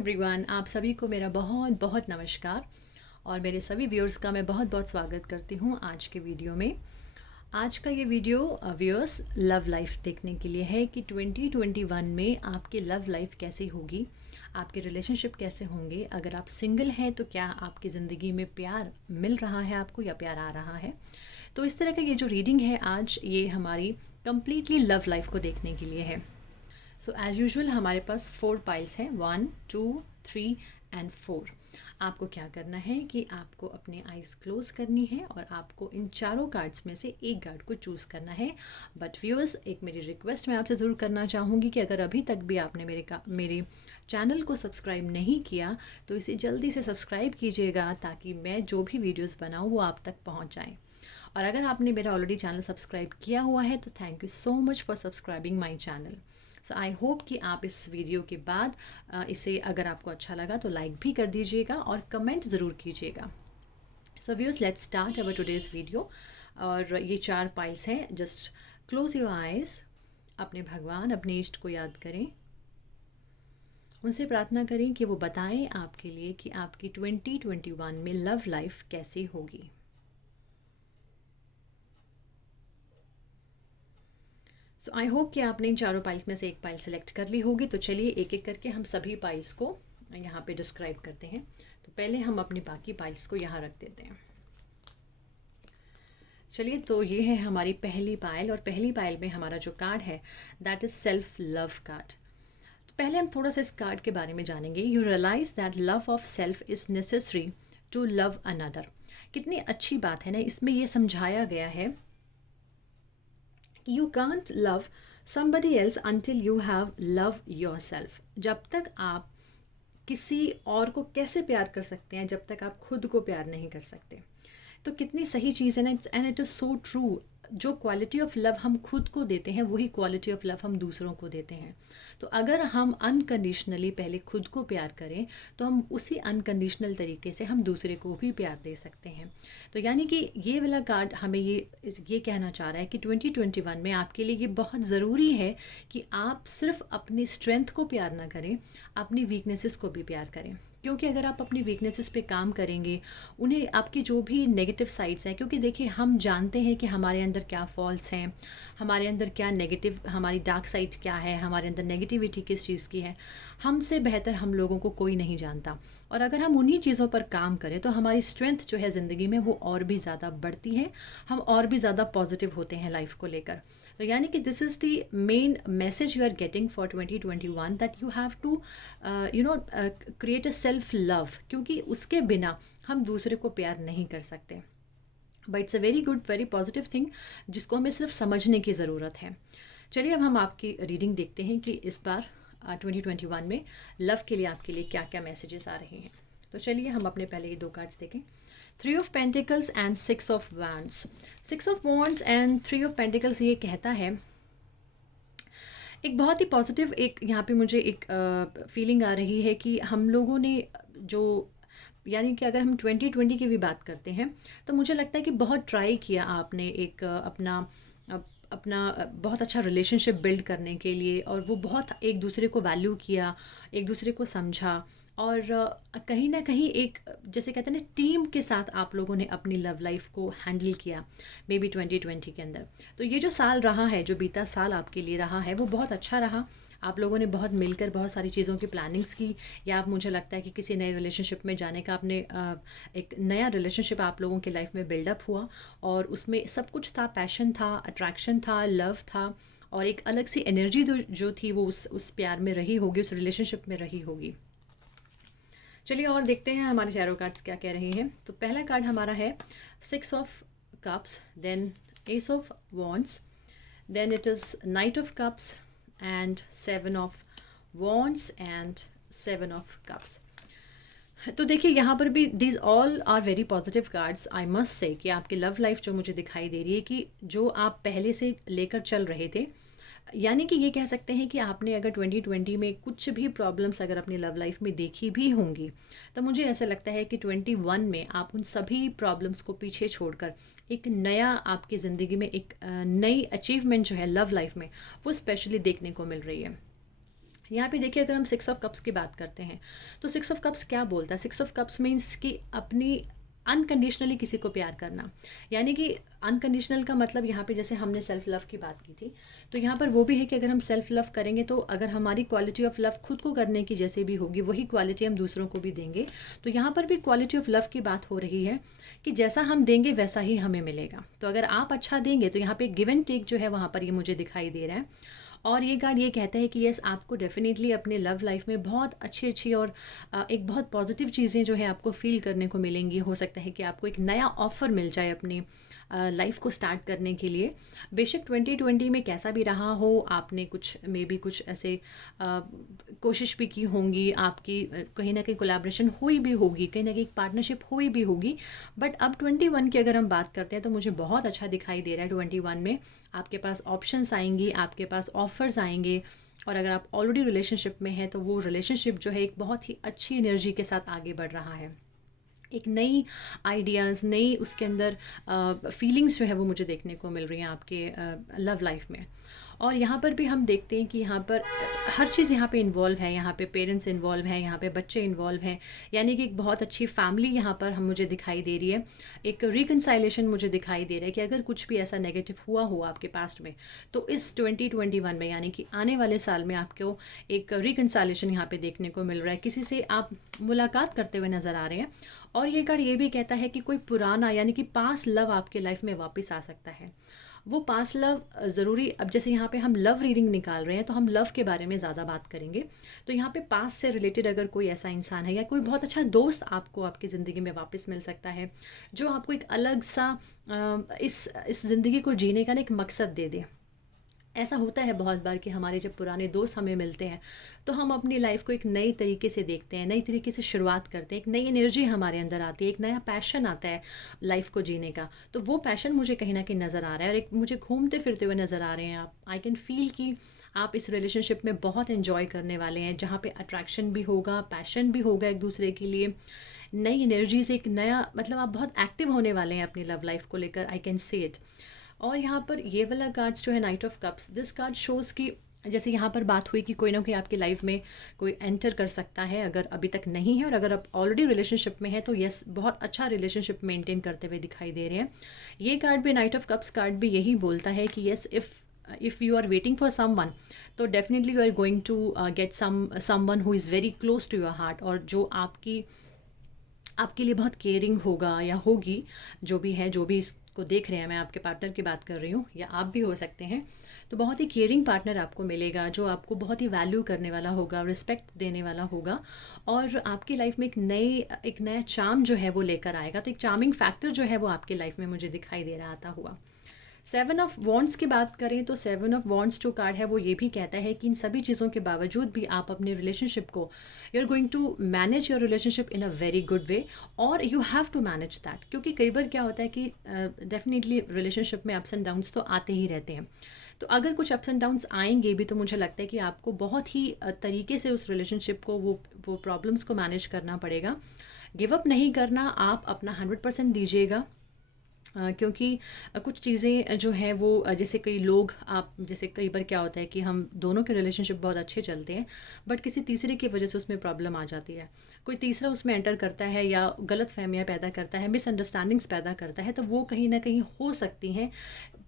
Everyone, आप सभी को मेरा बहुत बहुत नमस्कार और मेरे सभी व्यूअर्स का मैं बहुत बहुत स्वागत करती हूँ आज के वीडियो में। आज का ये वीडियो व्यूअर्स लव लाइफ देखने के लिए है कि 2021 में आपकी लव लाइफ कैसी होगी, आपके रिलेशनशिप कैसे होंगे। अगर आप सिंगल हैं तो क्या आपकी ज़िंदगी में प्यार मिल रहा है आपको या प्यार आ रहा है। तो इस तरह का ये जो रीडिंग है आज, ये हमारी कंप्लीटली लव लाइफ को देखने के लिए है। सो एज़ यूजुअल हमारे पास 4 पाइल्स हैं, 1, 2, 3 एंड 4। आपको क्या करना है कि आपको अपने आइज़ क्लोज करनी है और आपको इन चारों कार्ड्स में से एक कार्ड को चूज़ करना है। बट व्यूअर्स, एक मेरी रिक्वेस्ट मैं आपसे ज़रूर करना चाहूँगी कि अगर अभी तक भी आपने मेरे चैनल को सब्सक्राइब नहीं किया तो इसे जल्दी से सब्सक्राइब कीजिएगा ताकि मैं जो भी वीडियोज़ बनाऊँ वो आप तक पहुँच जाएँ। और अगर आपने मेरा ऑलरेडी चैनल सब्सक्राइब किया हुआ है तो thank you so much for subscribing my channel. So I hope कि आप इस वीडियो के बाद इसे अगर आपको अच्छा लगा तो लाइक भी कर दीजिएगा और कमेंट ज़रूर कीजिएगा। So viewers, let's start our today's video. और ये 4 पाइल्स हैं। जस्ट क्लोज योर आइज़, अपने भगवान, अपने इष्ट को याद करें, उनसे प्रार्थना करें कि वो बताएं आपके लिए कि आपकी 2021 में लव लाइफ कैसी होगी। सो आई होप कि आपने इन चारों पाइल्स में से एक पाइल सेलेक्ट कर ली होगी। तो चलिए एक एक करके हम सभी पाइल्स को यहाँ पे डिस्क्राइब करते हैं। तो पहले हम अपनी बाकी पाइल्स को यहाँ रख देते हैं। चलिए, तो ये है हमारी पहली पाइल और पहली पाइल में हमारा जो कार्ड है that is self love card. तो पहले हम थोड़ा सा इस कार्ड के बारे में जानेंगे। You realise that love of self is necessary to love another. कितनी अच्छी बात है ना, इसमें ये समझाया गया है You can't love somebody else until you have love yourself। जब तक आप किसी और को कैसे प्यार कर सकते हैं जब तक आप खुद को प्यार नहीं कर सकते। तो कितनी सही चीज़ है ना, and it is so true. जो क्वालिटी ऑफ लव हम खुद को देते हैं वही क्वालिटी ऑफ लव हम दूसरों को देते हैं। तो अगर हम अनकंडीशनली पहले खुद को प्यार करें तो हम उसी अनकंडीशनल तरीके से हम दूसरे को भी प्यार दे सकते हैं। तो यानी कि ये वाला कार्ड हमें ये कहना चाह रहा है कि 2021 में आपके लिए ये बहुत ज़रूरी है कि आप सिर्फ अपनी स्ट्रेंथ को प्यार ना करें, अपनी वीकनेसेस को भी प्यार करें। क्योंकि अगर आप अपनी वीकनेसेस पे काम करेंगे, उन्हें आपकी जो भी नेगेटिव साइड्स हैं, क्योंकि देखिए हम जानते हैं कि हमारे अंदर क्या फॉल्स हैं, हमारे अंदर क्या नेगेटिव, हमारी डार्क साइड क्या है, हमारे अंदर नेगेटिविटी किस चीज़ की है, हमसे बेहतर हम लोगों को कोई नहीं जानता। और अगर हम उन्हीं चीज़ों पर काम करें तो हमारी स्ट्रेंथ जो है ज़िंदगी में वो और भी ज़्यादा बढ़ती है, हम और भी ज़्यादा पॉजिटिव होते हैं लाइफ को लेकर। तो यानी कि this is the main message you are getting for 2021 that you have to create a self love, क्योंकि उसके बिना हम दूसरे को प्यार नहीं कर सकते। But it's a very good, very positive thing जिसको हमें सिर्फ समझने की ज़रूरत है। चलिए अब हम आपकी रीडिंग देखते हैं कि इस बार 2021 में लव के लिए आपके लिए क्या क्या मैसेजेस आ रहे हैं। तो चलिए हम अपने पहले ये 2 कार्ड्स देखें। 3 of pentacles and 6 of wands. 6 of wands and 3 of pentacles ये कहता है, एक बहुत ही पॉजिटिव, एक यहाँ पे मुझे एक फीलिंग आ रही है कि हम लोगों ने जो, यानी कि अगर हम 2020 की भी बात करते हैं तो मुझे लगता है कि बहुत ट्राई किया आपने एक अपना बहुत अच्छा रिलेशनशिप बिल्ड करने के लिए, और वो बहुत एक दूसरे को वैल्यू किया, एक दूसरे को समझा, और कहीं ना कहीं एक, जैसे कहते हैं ना, टीम के साथ आप लोगों ने अपनी लव लाइफ को हैंडल किया मे बी 2020 के अंदर। तो ये जो साल रहा है, जो बीता साल आपके लिए रहा है, वो बहुत अच्छा रहा। आप लोगों ने बहुत मिलकर बहुत सारी चीज़ों की प्लानिंग्स की, या आप, मुझे लगता है कि किसी नए रिलेशनशिप में जाने का आपने एक नया रिलेशनशिप आप लोगों की लाइफ में बिल्डअप हुआ, और उसमें सब कुछ था, पैशन था, अट्रैक्शन था, लव था, और एक अलग सी एनर्जी जो थी वो उस प्यार में रही होगी, उस रिलेशनशिप में रही होगी। चलिए और देखते हैं हमारे चारों कार्ड्स क्या कह रहे हैं। तो पहला कार्ड हमारा है 6 of cups, then ace of wands, then it is knight of cups and 7 of wands and 7 of cups. तो देखिए यहाँ पर भी these all are very positive cards. I must say कि आपकी लव लाइफ जो मुझे दिखाई दे रही है कि जो आप पहले से लेकर चल रहे थे, यानी कि ये कह सकते हैं कि आपने अगर 2020 में कुछ भी प्रॉब्लम्स अगर अपनी लव लाइफ में देखी भी होंगी, तो मुझे ऐसा लगता है कि 21 में आप उन सभी प्रॉब्लम्स को पीछे छोड़कर एक नया, आपकी ज़िंदगी में एक नई अचीवमेंट जो है लव लाइफ में, वो स्पेशली देखने को मिल रही है। यहाँ पे देखिए, अगर हम 6 ऑफ कप्स की बात करते हैं तो 6 ऑफ कप्स क्या बोलता है? 6 ऑफ कप्स मीन्स कि अपनी अनकंडीशनली किसी को प्यार करना। यानी कि अनकंडीशनल का मतलब यहाँ पे जैसे हमने सेल्फ लव की बात की थी, तो यहाँ पर वो भी है कि अगर हम सेल्फ लव करेंगे तो अगर हमारी क्वालिटी ऑफ लव खुद को करने की जैसे भी होगी, वही क्वालिटी हम दूसरों को भी देंगे। तो यहाँ पर भी क्वालिटी ऑफ लव की बात हो रही है कि जैसा हम देंगे वैसा ही हमें मिलेगा। तो अगर आप अच्छा देंगे तो यहाँ पे गिव एंड टेक जो है वहाँ पर ये मुझे दिखाई दे रहा है। और ये कार्ड ये कहता है कि यस, आपको डेफिनेटली अपने लव लाइफ में बहुत अच्छी अच्छी और एक बहुत पॉजिटिव चीज़ें जो है आपको फील करने को मिलेंगी। हो सकता है कि आपको एक नया ऑफ़र मिल जाए अपनी लाइफ को स्टार्ट करने के लिए। बेशक 2020 में कैसा भी रहा हो, आपने कुछ मे बी कुछ ऐसे कोशिश भी की होंगी, आपकी कहीं ना कहीं कोलैबोरेशन हुई भी होगी, कहीं ना कहीं पार्टनरशिप हुई भी होगी। बट अब 21 की अगर हम बात करते हैं तो मुझे बहुत अच्छा दिखाई दे रहा है 21 में आपके पास ऑप्शंस आएंगी, आपके पास ऑफर्स आएंगे। और अगर आप ऑलरेडी रिलेशनशिप में हैं तो वो रिलेशनशिप जो है एक बहुत ही अच्छी एनर्जी के साथ आगे बढ़ रहा है। एक नई आइडियाज़, नई उसके अंदर फीलिंग्स जो है वो मुझे देखने को मिल रही हैं आपके लव लाइफ में। और यहाँ पर भी हम देखते हैं कि यहाँ पर हर चीज़ यहाँ पे इन्वॉल्व है। यहाँ पे पेरेंट्स इन्वॉल्व हैं, यहाँ पे बच्चे इन्वॉल्व हैं, यानी कि एक बहुत अच्छी फैमिली यहाँ पर हम मुझे दिखाई दे रही है। एक रिकन्साइलेशन मुझे दिखाई दे रहा है कि अगर कुछ भी ऐसा नेगेटिव हुआ हो आपके पास्ट में तो इस 2021 में यानी कि आने वाले साल में आपको एक रिकन्साइलेशन यहाँ पे देखने को मिल रहा है। किसी से आप मुलाकात करते हुए नज़र आ रहे हैं। और ये कार्ड ये भी कहता है कि कोई पुराना यानी कि पास्ट लव आपके लाइफ में वापस आ सकता है। वो पास्ट लव ज़रूरी, अब जैसे यहाँ पे हम लव रीडिंग निकाल रहे हैं तो हम लव के बारे में ज़्यादा बात करेंगे। तो यहाँ पे पास्ट से रिलेटेड अगर कोई ऐसा इंसान है या कोई बहुत अच्छा दोस्त आपको आपकी ज़िंदगी में वापस मिल सकता है, जो आपको एक अलग सा इस ज़िंदगी को जीने का ना एक मकसद दे दे। ऐसा होता है बहुत बार कि हमारे जब पुराने दोस्त हमें मिलते हैं तो हम अपनी लाइफ को एक नई तरीके से देखते हैं, नई तरीके से शुरुआत करते हैं, एक नई एनर्जी हमारे अंदर आती है, एक नया पैशन आता है लाइफ को जीने का। तो वो पैशन मुझे कहीं ना कहीं नज़र आ रहा है और एक मुझे घूमते फिरते हुए नज़र आ रहे हैं आप। आई कैन फील कि आप इस रिलेशनशिप में बहुत इन्जॉय करने वाले हैं, जहाँ पे अट्रैक्शन भी होगा, पैशन भी होगा एक दूसरे के लिए, नई एनर्जी से एक नया, मतलब आप बहुत एक्टिव होने वाले हैं अपनी लव लाइफ को लेकर। I can say it. और यहाँ पर ये वाला कार्ड जो है night of cups, this card shows कि जैसे यहाँ पर बात हुई कि कोई ना कोई आपकी लाइफ में कोई एंटर कर सकता है अगर अभी तक नहीं है, और अगर आप ऑलरेडी रिलेशनशिप में है तो यस, बहुत अच्छा रिलेशनशिप मेंटेन करते हुए दिखाई दे रहे हैं। ये कार्ड भी, नाइट ऑफ कप्स कार्ड भी यही बोलता है कि yes, if you are waiting for someone तो definitely you are going to get someone who is very close to your heart, और जो आपके लिए बहुत केयरिंग होगा या होगी, जो भी है, जो भी इसको देख रहे हैं, मैं आपके पार्टनर की बात कर रही हूँ या आप भी हो सकते हैं। तो बहुत ही केयरिंग पार्टनर आपको मिलेगा जो आपको बहुत ही वैल्यू करने वाला होगा, रिस्पेक्ट देने वाला होगा, और आपकी लाइफ में एक नया चार्म जो है वो लेकर आएगा। तो एक चार्मिंग फैक्टर जो है वो आपकी लाइफ में मुझे दिखाई दे रहा आता हुआ। 7 ऑफ वॉन्ड्स की बात करें तो 7 ऑफ वॉन्ड्स जो कार्ड है वो ये भी कहता है कि इन सभी चीज़ों के बावजूद भी आप अपने रिलेशनशिप को, you are going to manage your relationship in a very good way, और you have to manage that. क्योंकि कई बार क्या होता है कि डेफिनेटली रिलेशनशिप में अप्स एंड डाउन्स तो आते ही रहते हैं। तो अगर कुछ अप्स एंड डाउन्स आएंगे भी तो मुझे लगता है कि आपको बहुत ही तरीके से उस रिलेशनशिप को, वो प्रॉब्लम्स को मैनेज करना पड़ेगा। गिव अप नहीं करना, आप अपना 100% दीजिएगा। क्योंकि कुछ चीज़ें जो हैं वो जैसे कई लोग, आप जैसे कई बार क्या होता है कि हम दोनों के रिलेशनशिप बहुत अच्छे चलते हैं बट किसी तीसरे की वजह से उसमें प्रॉब्लम आ जाती है, कोई तीसरा उसमें एंटर करता है या गलत फहमियाँ पैदा करता है, मिसअंडरस्टैंडिंग्स पैदा करता है, तो वो कहीं ना कहीं हो सकती हैं,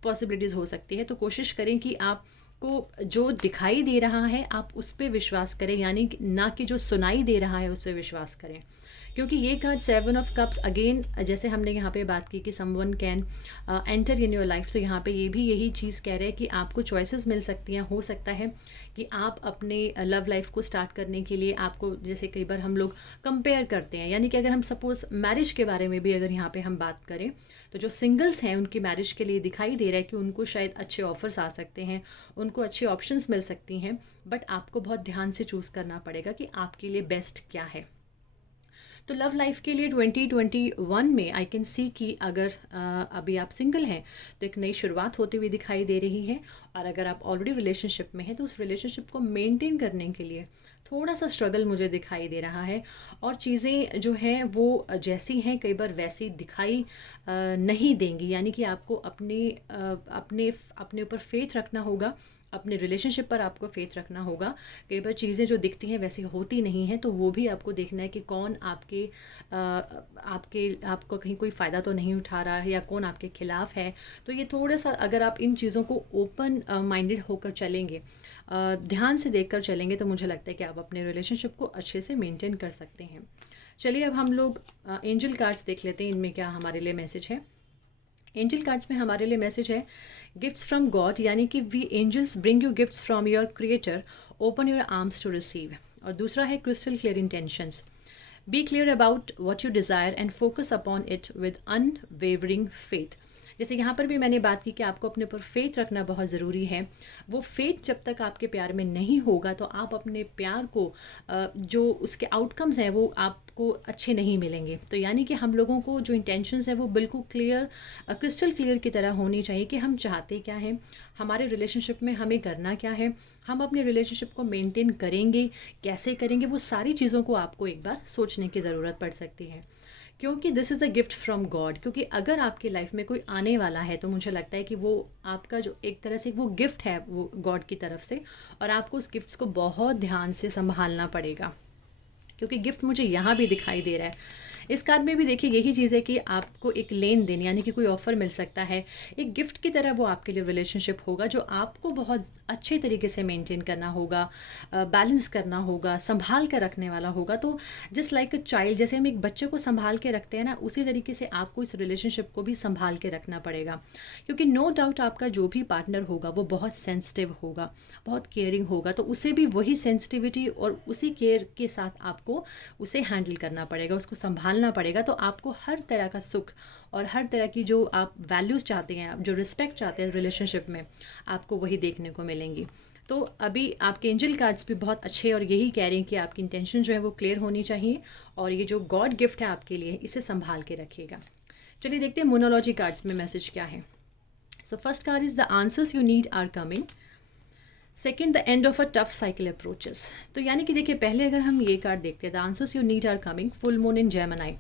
पॉसिबिलिटीज़ हो सकती है। तो कोशिश करें कि आप को जो दिखाई दे रहा है आप उस पर विश्वास करें, यानी ना कि जो सुनाई दे रहा है उस पर विश्वास करें। क्योंकि ये कार्ड 7 ऑफ कप्स अगेन, जैसे हमने यहाँ पे बात की कि someone can enter in your life, तो यहाँ पे ये भी यही चीज़ कह रहे हैं कि आपको चॉइसेस मिल सकती हैं। हो सकता है कि आप अपने लव लाइफ को स्टार्ट करने के लिए आपको, जैसे कई बार हम लोग कंपेयर करते हैं, यानी कि अगर हम सपोज़ मैरिज के बारे में भी अगर यहाँ पे हम बात करें तो जो सिंगल्स हैं उनकी मैरिज के लिए दिखाई दे रहा है कि उनको शायद अच्छे ऑफर्स आ सकते हैं, उनको अच्छी ऑप्शंस मिल सकती हैं, बट आपको बहुत ध्यान से चूज़ करना पड़ेगा कि आपके लिए बेस्ट क्या है। तो लव लाइफ के लिए 2021 में आई कैन सी कि अगर अभी आप सिंगल हैं तो एक नई शुरुआत होती हुई दिखाई दे रही है, और अगर आप ऑलरेडी रिलेशनशिप में हैं तो उस रिलेशनशिप को मेंटेन करने के लिए थोड़ा सा स्ट्रगल मुझे दिखाई दे रहा है, और चीज़ें जो हैं वो जैसी हैं कई बार वैसी दिखाई नहीं देंगी। यानी कि आपको अपने ऊपर फेथ रखना होगा, अपने रिलेशनशिप पर आपको फेथ रखना होगा। कई बार चीज़ें जो दिखती हैं वैसी होती नहीं हैं, तो वो भी आपको देखना है कि कौन आपको कहीं कोई फ़ायदा तो नहीं उठा रहा है या कौन आपके खिलाफ़ है। तो ये थोड़ा सा अगर आप इन चीज़ों को ओपन माइंडेड होकर चलेंगे, ध्यान से देखकर चलेंगे, तो मुझे लगता है कि आप अपने रिलेशनशिप को अच्छे से मेंटेन कर सकते हैं। चलिए अब हम लोग एंजल कार्ड्स देख लेते हैं, इनमें क्या हमारे लिए मैसेज है। एंजल कार्ड्स में हमारे लिए मैसेज है गिफ्ट्स फ्रॉम गॉड, यानी कि we angels bring you gifts from your creator, open your arms to receive. और दूसरा है crystal clear intentions, be clear about what you desire and focus upon it with unwavering faith. जैसे यहाँ पर भी मैंने बात की कि आपको अपने ऊपर फेथ रखना बहुत ज़रूरी है। वो फेथ जब तक आपके प्यार में नहीं होगा तो आप अपने प्यार को जो उसके आउटकम्स हैं वो आपको अच्छे नहीं मिलेंगे। तो यानी कि हम लोगों को जो इंटेंशंस है वो बिल्कुल क्लियर, क्रिस्टल क्लियर की तरह होनी चाहिए कि हम चाहते क्या हैं, हमारे रिलेशनशिप में हमें करना क्या है, हम अपने रिलेशनशिप को मेंटेन करेंगे कैसे करेंगे। वो सारी चीज़ों को आपको एक बार सोचने की ज़रूरत पड़ सकती है, क्योंकि this is the gift from God. क्योंकि अगर आपकी लाइफ में कोई आने वाला है तो मुझे लगता है कि वो आपका जो एक तरह से वो गिफ्ट है वो गॉड की तरफ से, और आपको उस गिफ्ट्स को बहुत ध्यान से संभालना पड़ेगा, क्योंकि गिफ्ट मुझे यहाँ भी दिखाई दे रहा है। इस कार्ड में भी देखिए यही चीज़ है कि आपको एक लेन देन यानी कि कोई ऑफ़र मिल सकता है, एक गिफ्ट की तरह वो आपके लिए रिलेशनशिप होगा जो आपको बहुत अच्छे तरीके से मेंटेन करना होगा, बैलेंस करना होगा, संभाल कर रखने वाला होगा। तो जस्ट लाइक अ चाइल्ड, जैसे हम एक बच्चे को संभाल के रखते हैं ना, उसी तरीके से आपको इस रिलेशनशिप को भी संभाल के रखना पड़ेगा। क्योंकि नो डाउट आपका जो भी पार्टनर होगा वो बहुत सेंसिटिव होगा, बहुत केयरिंग होगा, तो उसे भी वही सेंसिटिविटी और उसी केयर के साथ आपको उसे हैंडल करना पड़ेगा, उसको संभालना पड़ेगा। तो आपको हर तरह का सुख और हर तरह की जो आप वैल्यूज़ चाहते हैं, आप जो रिस्पेक्ट चाहते हैं रिलेशनशिप में, आपको वही देखने को मिलेंगी। तो अभी आपके एंजल कार्ड्स भी बहुत अच्छे और यही कह रहे हैं कि आपकी इंटेंशन जो है वो क्लियर होनी चाहिए, और ये जो गॉड गिफ्ट है आपके लिए इसे संभाल के रखिएगा। चलिए देखते हैं मोनोलॉजी कार्ड्स में मैसेज क्या है। So first card is the answers you need are coming. Second, the end of a tough cycle approaches. तो यानी कि देखिए पहले अगर हम ये कार्ड देखते हैं, the answers you need are coming, full moon in Gemini.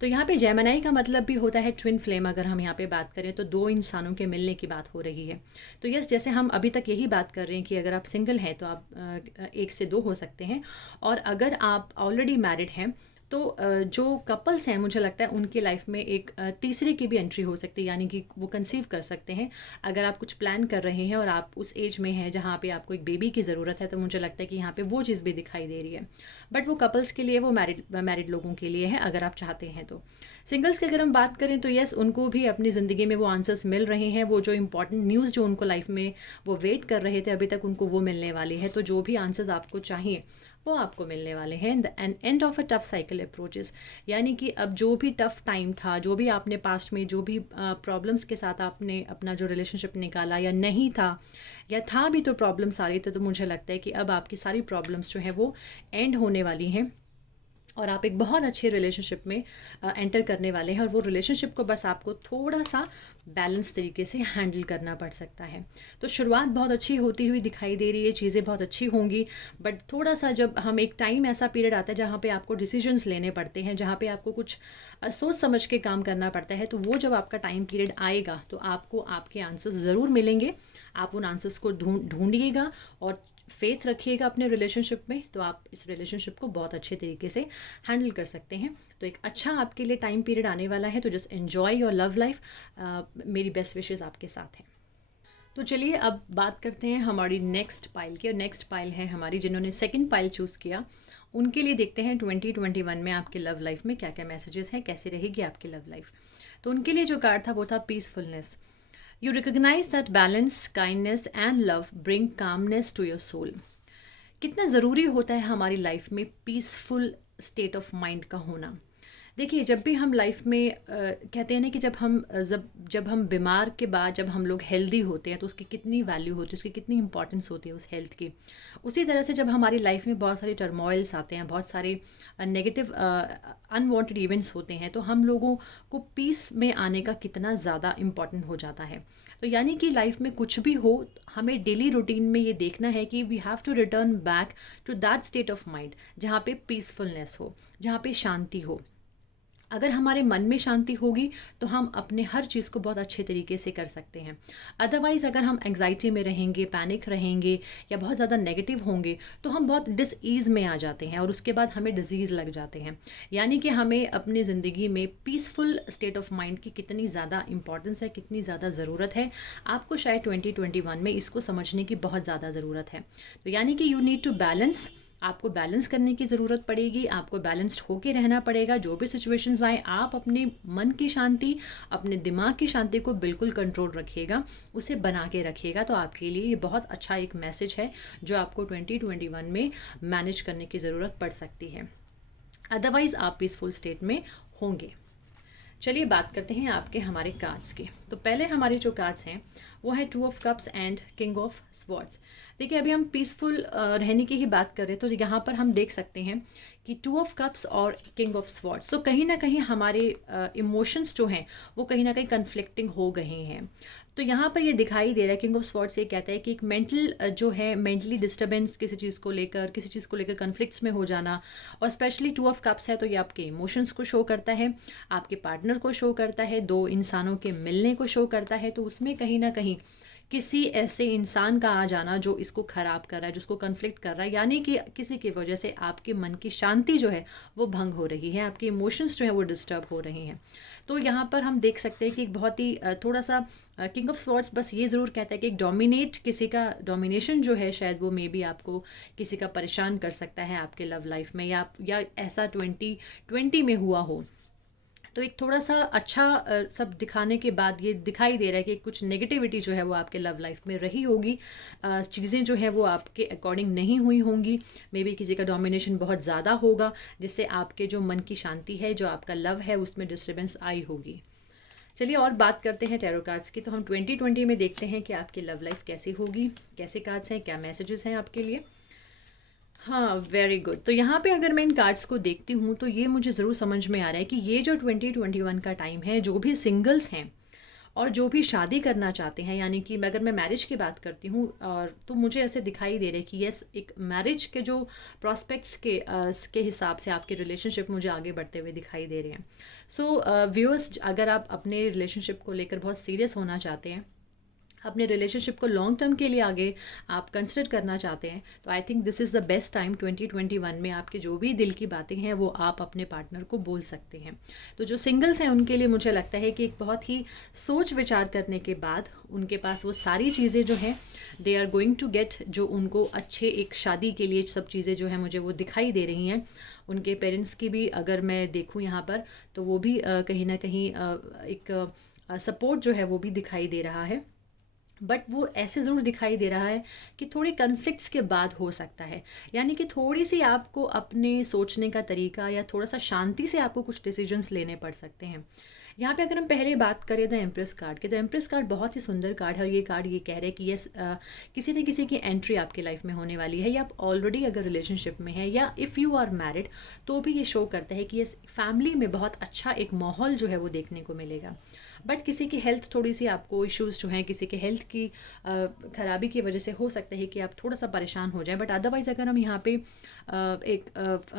तो यहाँ पे जेमिनी का मतलब भी होता है ट्विन फ्लेम। अगर हम यहाँ पे बात करें तो दो इंसानों के मिलने की बात हो रही है। तो यस, जैसे हम अभी तक यही बात कर रहे हैं कि अगर आप सिंगल हैं तो आप एक से दो हो सकते हैं, और अगर आप ऑलरेडी मैरिड हैं तो जो कपल्स हैं मुझे लगता है उनकी लाइफ में एक तीसरे की भी एंट्री हो सकती है, यानी कि वो कंसीव कर सकते हैं। अगर आप कुछ प्लान कर रहे हैं और आप उस एज में हैं जहाँ पे आपको एक बेबी की ज़रूरत है, तो मुझे लगता है कि यहाँ पे वो चीज़ भी दिखाई दे रही है। बट वो कपल्स के लिए, वो मैरिड लोगों के लिए है अगर आप चाहते हैं तो। सिंगल्स की अगर हम बात करें तो यस, उनको भी अपनी ज़िंदगी में वो आंसर्स मिल रहे हैं। वो जो इंपॉर्टेंट न्यूज़ जो उनको लाइफ में वो वेट कर रहे थे अभी तक, उनको वो मिलने वाली है। तो जो भी आंसर्स आपको चाहिए वो आपको मिलने वाले हैं। The end of a tough cycle approaches, यानी कि अब जो भी टफ टाइम था, जो भी आपने पास्ट में जो भी प्रॉब्लम्स के साथ आपने अपना जो रिलेशनशिप निकाला, या नहीं था या था भी तो प्रॉब्लम्स आ रही थी, तो मुझे लगता है कि अब आपकी सारी प्रॉब्लम्स जो है वो एंड होने वाली हैं और आप एक बहुत अच्छे रिलेशनशिप में एंटर करने वाले हैं। और वो रिलेशनशिप को बस आपको थोड़ा सा बैलेंस तरीके से हैंडल करना पड़ सकता है। तो शुरुआत बहुत अच्छी होती हुई दिखाई दे रही है, चीज़ें बहुत अच्छी होंगी, बट थोड़ा सा जब हम एक टाइम ऐसा पीरियड आता है जहाँ पे आपको डिसीजंस लेने पड़ते हैं, जहाँ पे आपको कुछ सोच समझ के काम करना पड़ता है, तो वो जब आपका टाइम पीरियड आएगा तो आपको आपके आंसर्स ज़रूर मिलेंगे। आप उन आंसर्स को ढूंढिएगा और फेथ रखिएगा अपने रिलेशनशिप में, तो आप इस रिलेशनशिप को बहुत अच्छे तरीके से हैंडल कर सकते हैं। तो एक अच्छा आपके लिए टाइम पीरियड आने वाला है, तो just enjoy your love life. मेरी बेस्ट विशेज़ आपके साथ हैं। तो चलिए अब बात करते हैं हमारी नेक्स्ट पाइल की, और नेक्स्ट पाइल है हमारी जिन्होंने सेकंड पाइल चूज़ किया, उनके लिए देखते हैं 2021 में आपके लव लाइफ में क्या क्या मैसेजेस हैं, कैसे रहेगी आपकी लव लाइफ। तो उनके लिए जो कार्ड था वो था peacefulness. You recognize that balance, kindness and love bring calmness to your soul. कितना ज़रूरी होता है हमारी लाइफ में पीसफुल स्टेट ऑफ माइंड का होना। देखिए जब भी हम लाइफ में कहते हैं ना कि जब हम बीमार के बाद जब हम लोग हेल्दी होते हैं तो उसकी कितनी वैल्यू होती है, उसकी कितनी इंपॉर्टेंस होती है उस हेल्थ की। उसी तरह से जब हमारी लाइफ में बहुत सारे टर्मोइल्स आते हैं, बहुत सारे नेगेटिव अनवांटेड इवेंट्स होते हैं, तो हम लोगों को पीस में आने का कितना ज़्यादा इम्पॉर्टेंट हो जाता है। तो यानी कि लाइफ में कुछ भी हो, हमें डेली रूटीन में ये देखना है कि we have to return back to that state of mind जहाँ पे पीसफुलनेस हो, जहाँ पे शांति हो। अगर हमारे मन में शांति होगी तो हम अपने हर चीज़ को बहुत अच्छे तरीके से कर सकते हैं। अदरवाइज़ अगर हम एंग्जाइटी में रहेंगे, पैनिक रहेंगे या बहुत ज़्यादा नेगेटिव होंगे तो हम बहुत डिसईज़ में आ जाते हैं और उसके बाद हमें डिजीज़ लग जाते हैं। यानी कि हमें अपनी ज़िंदगी में पीसफुल स्टेट ऑफ माइंड की कितनी ज़्यादा इंपॉर्टेंस है, कितनी ज़्यादा ज़रूरत है, आपको शायद 2021 में इसको समझने की बहुत ज़्यादा ज़रूरत है। तो यानी कि यू नीड टू बैलेंस, आपको बैलेंस करने की ज़रूरत पड़ेगी, आपको बैलेंस्ड होके रहना पड़ेगा। जो भी सिचुएशंस आए आप अपने मन की शांति, अपने दिमाग की शांति को बिल्कुल कंट्रोल रखिएगा, उसे बना के रखिएगा। तो आपके लिए ये बहुत अच्छा एक मैसेज है जो आपको 2021 में मैनेज करने की ज़रूरत पड़ सकती है। अदरवाइज़ आप पीसफुल स्टेट में होंगे। चलिए बात करते हैं आपके हमारे कार्ड्स की। तो पहले हमारे जो कार्ड्स हैं वो है 2 of cups and king of swords. देखिए अभी हम पीसफुल रहने की ही बात कर रहे हैं, तो यहाँ पर हम देख सकते हैं कि 2 ऑफ कप्स और किंग ऑफ स्वॉर्ड्स, तो कहीं ना कहीं हमारे इमोशंस जो हैं वो कहीं ना कहीं कन्फ्लिक्टिंग हो गए हैं। तो यहाँ पर ये दिखाई दे रहा है, किंग ऑफ स्वॉर्ड्स ये कहता है कि एक मेंटल जो है, मेंटली डिस्टर्बेंस, किसी चीज़ को लेकर कन्फ्लिक्ट्स में हो जाना। और स्पेशली 2 ऑफ कप्स है तो ये आपके इमोशंस को शो करता है, आपके पार्टनर को शो करता है, दो इंसानों के मिलने को शो करता है। तो उसमें कहीं ना कहीं किसी ऐसे इंसान का आ जाना जो इसको ख़राब कर रहा है, जिसको कन्फ्लिक्ट कर रहा है, यानी कि किसी की वजह से आपके मन की शांति जो है वो भंग हो रही है, आपके इमोशंस जो है वो डिस्टर्ब हो रहे हैं। तो यहाँ पर हम देख सकते हैं कि एक बहुत ही थोड़ा सा किंग ऑफ स्वॉर्ड्स बस ये ज़रूर कहता है कि एक डोमिनेट, किसी का डोमिनेशन जो है शायद वो मे बी आपको किसी का परेशान कर सकता है आपके लव लाइफ में, या ऐसा 2020 में हुआ हो। तो एक थोड़ा सा अच्छा सब दिखाने के बाद ये दिखाई दे रहा है कि कुछ नेगेटिविटी जो है वो आपके लव लाइफ में रही होगी, चीज़ें जो है वो आपके अकॉर्डिंग नहीं हुई होंगी, मे बी किसी का डोमिनेशन बहुत ज़्यादा होगा जिससे आपके जो मन की शांति है, जो आपका लव है, उसमें डिस्टर्बेंस आई होगी। चलिए और बात करते हैं टैरो कार्ड्स की। तो हम 2020 में देखते हैं कि आपकी लव लाइफ कैसी होगी, कैसे कार्ड्स हैं, क्या मैसेजेस हैं आपके लिए। हाँ, वेरी गुड। तो यहाँ पे अगर मैं इन कार्ड्स को देखती हूँ तो ये मुझे ज़रूर समझ में आ रहा है कि ये जो 2021 का टाइम है, जो भी सिंगल्स हैं और जो भी शादी करना चाहते हैं, यानी कि अगर मैं मैरिज की बात करती हूँ और तो मुझे ऐसे दिखाई दे रहा है कि यस, एक मैरिज के जो प्रॉस्पेक्ट्स के हिसाब से आपके रिलेशनशिप मुझे आगे बढ़ते हुए दिखाई दे रहे हैं। सो व्यूअर्स, अगर आप अपने रिलेशनशिप को लेकर बहुत सीरियस होना चाहते हैं, अपने रिलेशनशिप को लॉन्ग टर्म के लिए आगे आप कंसिडर करना चाहते हैं, तो I think this is the best time 2021 में आपके जो भी दिल की बातें हैं वो आप अपने पार्टनर को बोल सकते हैं। तो जो सिंगल्स हैं उनके लिए मुझे लगता है कि एक बहुत ही सोच विचार करने के बाद उनके पास वो सारी चीज़ें जो हैं they are going to get, जो उनको अच्छे एक शादी के लिए सब चीज़ें जो है मुझे वो दिखाई दे रही हैं। उनके पेरेंट्स की भी अगर मैं देखूँ यहाँ पर तो वो भी कहीं ना कहीं एक सपोर्ट जो है वो भी दिखाई दे रहा है। बट वो ऐसे ज़रूर दिखाई दे रहा है कि थोड़े कन्फ्लिक्ट्स के बाद हो सकता है, यानी कि थोड़ी सी आपको अपने सोचने का तरीका या थोड़ा सा शांति से आपको कुछ डिसीजंस लेने पड़ सकते हैं। यहाँ पे अगर हम पहले बात करें द एम्प्रेस कार्ड की, तो एम्प्रेस कार्ड बहुत ही सुंदर कार्ड है और ये कार्ड ये कह रहे हैं कि यस, किसी न किसी की एंट्री आपके लाइफ में होने वाली है, या आप ऑलरेडी अगर रिलेशनशिप में है या इफ़ यू आर मैरिड तो भी ये शो करता है कि यस, फैमिली में बहुत अच्छा एक माहौल जो है वो देखने को मिलेगा। बट किसी की हेल्थ थोड़ी सी आपको इश्यूज़ जो हैं, किसी के हेल्थ की ख़राबी की वजह से हो सकता है कि आप थोड़ा सा परेशान हो जाएं। बट अदरवाइज़ अगर हम यहाँ पे एक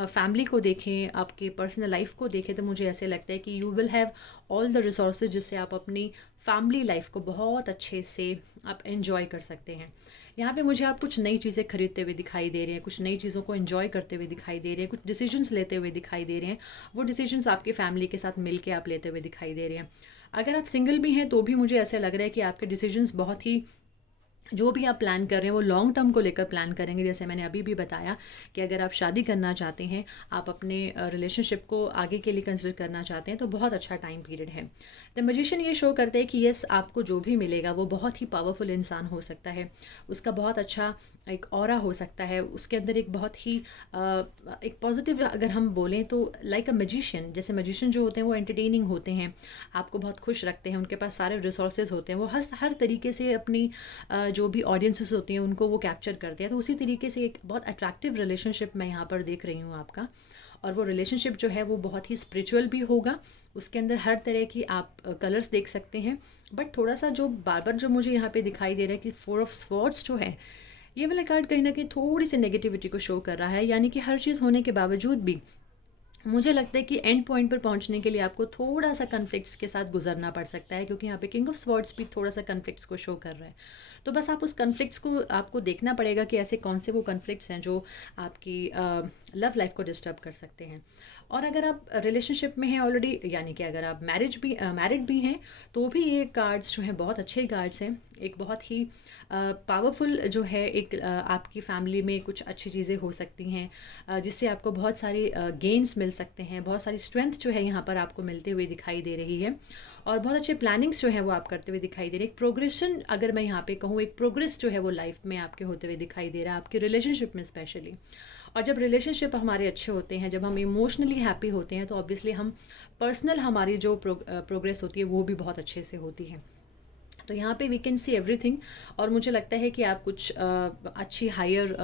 फैमिली को देखें, आपके पर्सनल लाइफ को देखें, तो मुझे ऐसे लगता है कि you will have all the resources जिससे आप अपनी फैमिली लाइफ को बहुत अच्छे से आप एंजॉय कर सकते हैं। यहाँ पे मुझे आप कुछ नई चीज़ें खरीदते हुए दिखाई दे रहे हैं, कुछ नई चीज़ों को एंजॉय करते हुए दिखाई दे रहे हैं, कुछ डिसीजंस लेते हुए दिखाई दे रहे हैं। वो डिसीजंस आपके फैमिली के साथ मिल के आप लेते हुए दिखाई दे रहे हैं। अगर आप सिंगल भी हैं तो भी मुझे ऐसा लग रहा है कि आपके डिसीजंस बहुत ही, जो भी आप प्लान कर रहे हैं वो लॉन्ग टर्म को लेकर प्लान करेंगे। जैसे मैंने अभी भी बताया कि अगर आप शादी करना चाहते हैं, आप अपने रिलेशनशिप को आगे के लिए कंसिडर करना चाहते हैं, तो बहुत अच्छा टाइम पीरियड है। द मैजिशियन ये शो करते हैं कि यस, आपको जो भी मिलेगा वो बहुत ही पावरफुल इंसान हो सकता है, उसका बहुत अच्छा एक ऑरा हो सकता है, उसके अंदर एक बहुत ही एक पॉजिटिव, अगर हम बोलें तो लाइक अ मैजिशियन, जैसे मैजिशियन जो होते हैं वो एंटरटेनिंग होते हैं, आपको बहुत खुश रखते हैं, उनके पास सारे रिसोर्सेज होते हैं, वो हर तरीके से अपनी जो भी ऑडियंसेस होती हैं उनको वो कैप्चर करते हैं। तो उसी तरीके से एक बहुत अट्रैक्टिव रिलेशनशिप मैं यहाँ पर देख रही हूँ आपका, और वो रिलेशनशिप जो है वो बहुत ही स्पिरिचुअल भी होगा, उसके अंदर हर तरह की आप कलर्स देख सकते हैं। बट थोड़ा सा जो बार बार जो मुझे यहाँ पे दिखाई दे रहा है कि 4 ऑफ स्वॉर्ड्स जो है, ये वाला कार्ड कहीं ना कहीं थोड़ी सी नेगेटिविटी को शो कर रहा है, यानी कि हर चीज़ होने के बावजूद भी मुझे लगता है कि एंड पॉइंट पर पहुंचने के लिए आपको थोड़ा सा कन्फ्लिक्ट्स के साथ गुजरना पड़ सकता है, क्योंकि यहाँ पे किंग ऑफ स्वॉर्ड्स भी थोड़ा सा कन्फ्लिक्ट्स को शो कर रहा है। तो बस आप उस कन्फ्लिक्ट्स को आपको देखना पड़ेगा कि ऐसे कौन से वो कन्फ्लिक्ट्स हैं जो आपकी लव लाइफ को डिस्टर्ब कर सकते हैं। और अगर आप रिलेशनशिप में हैं ऑलरेडी, यानी कि अगर आप मैरिड भी हैं, तो भी ये कार्ड्स जो हैं बहुत अच्छे कार्ड्स हैं। एक बहुत ही पावरफुल जो है, एक आपकी फैमिली में कुछ अच्छी चीज़ें हो सकती हैं, जिससे आपको बहुत सारे गेन्स मिल सकते हैं, बहुत सारी स्ट्रेंथ जो है यहाँ पर आपको मिलते हुए दिखाई दे रही है, और बहुत अच्छे प्लानिंग्स जो है वो आप करते हुए दिखाई दे रहे हैं। एक प्रोग्रेशन, अगर मैं यहाँ पे कहूँ, एक प्रोग्रेस जो है वो लाइफ में आपके होते हुए दिखाई दे रहा है, आपके रिलेशनशिप में स्पेशली। और जब रिलेशनशिप हमारे अच्छे होते हैं, जब हम इमोशनली हैप्पी होते हैं, तो ऑब्वियसली हम पर्सनल हमारी जो प्रोग्रेस होती है वो भी बहुत अच्छे से होती है। तो यहाँ पे वी कैन सी एवरीथिंग। और मुझे लगता है कि आप कुछ अच्छी हायर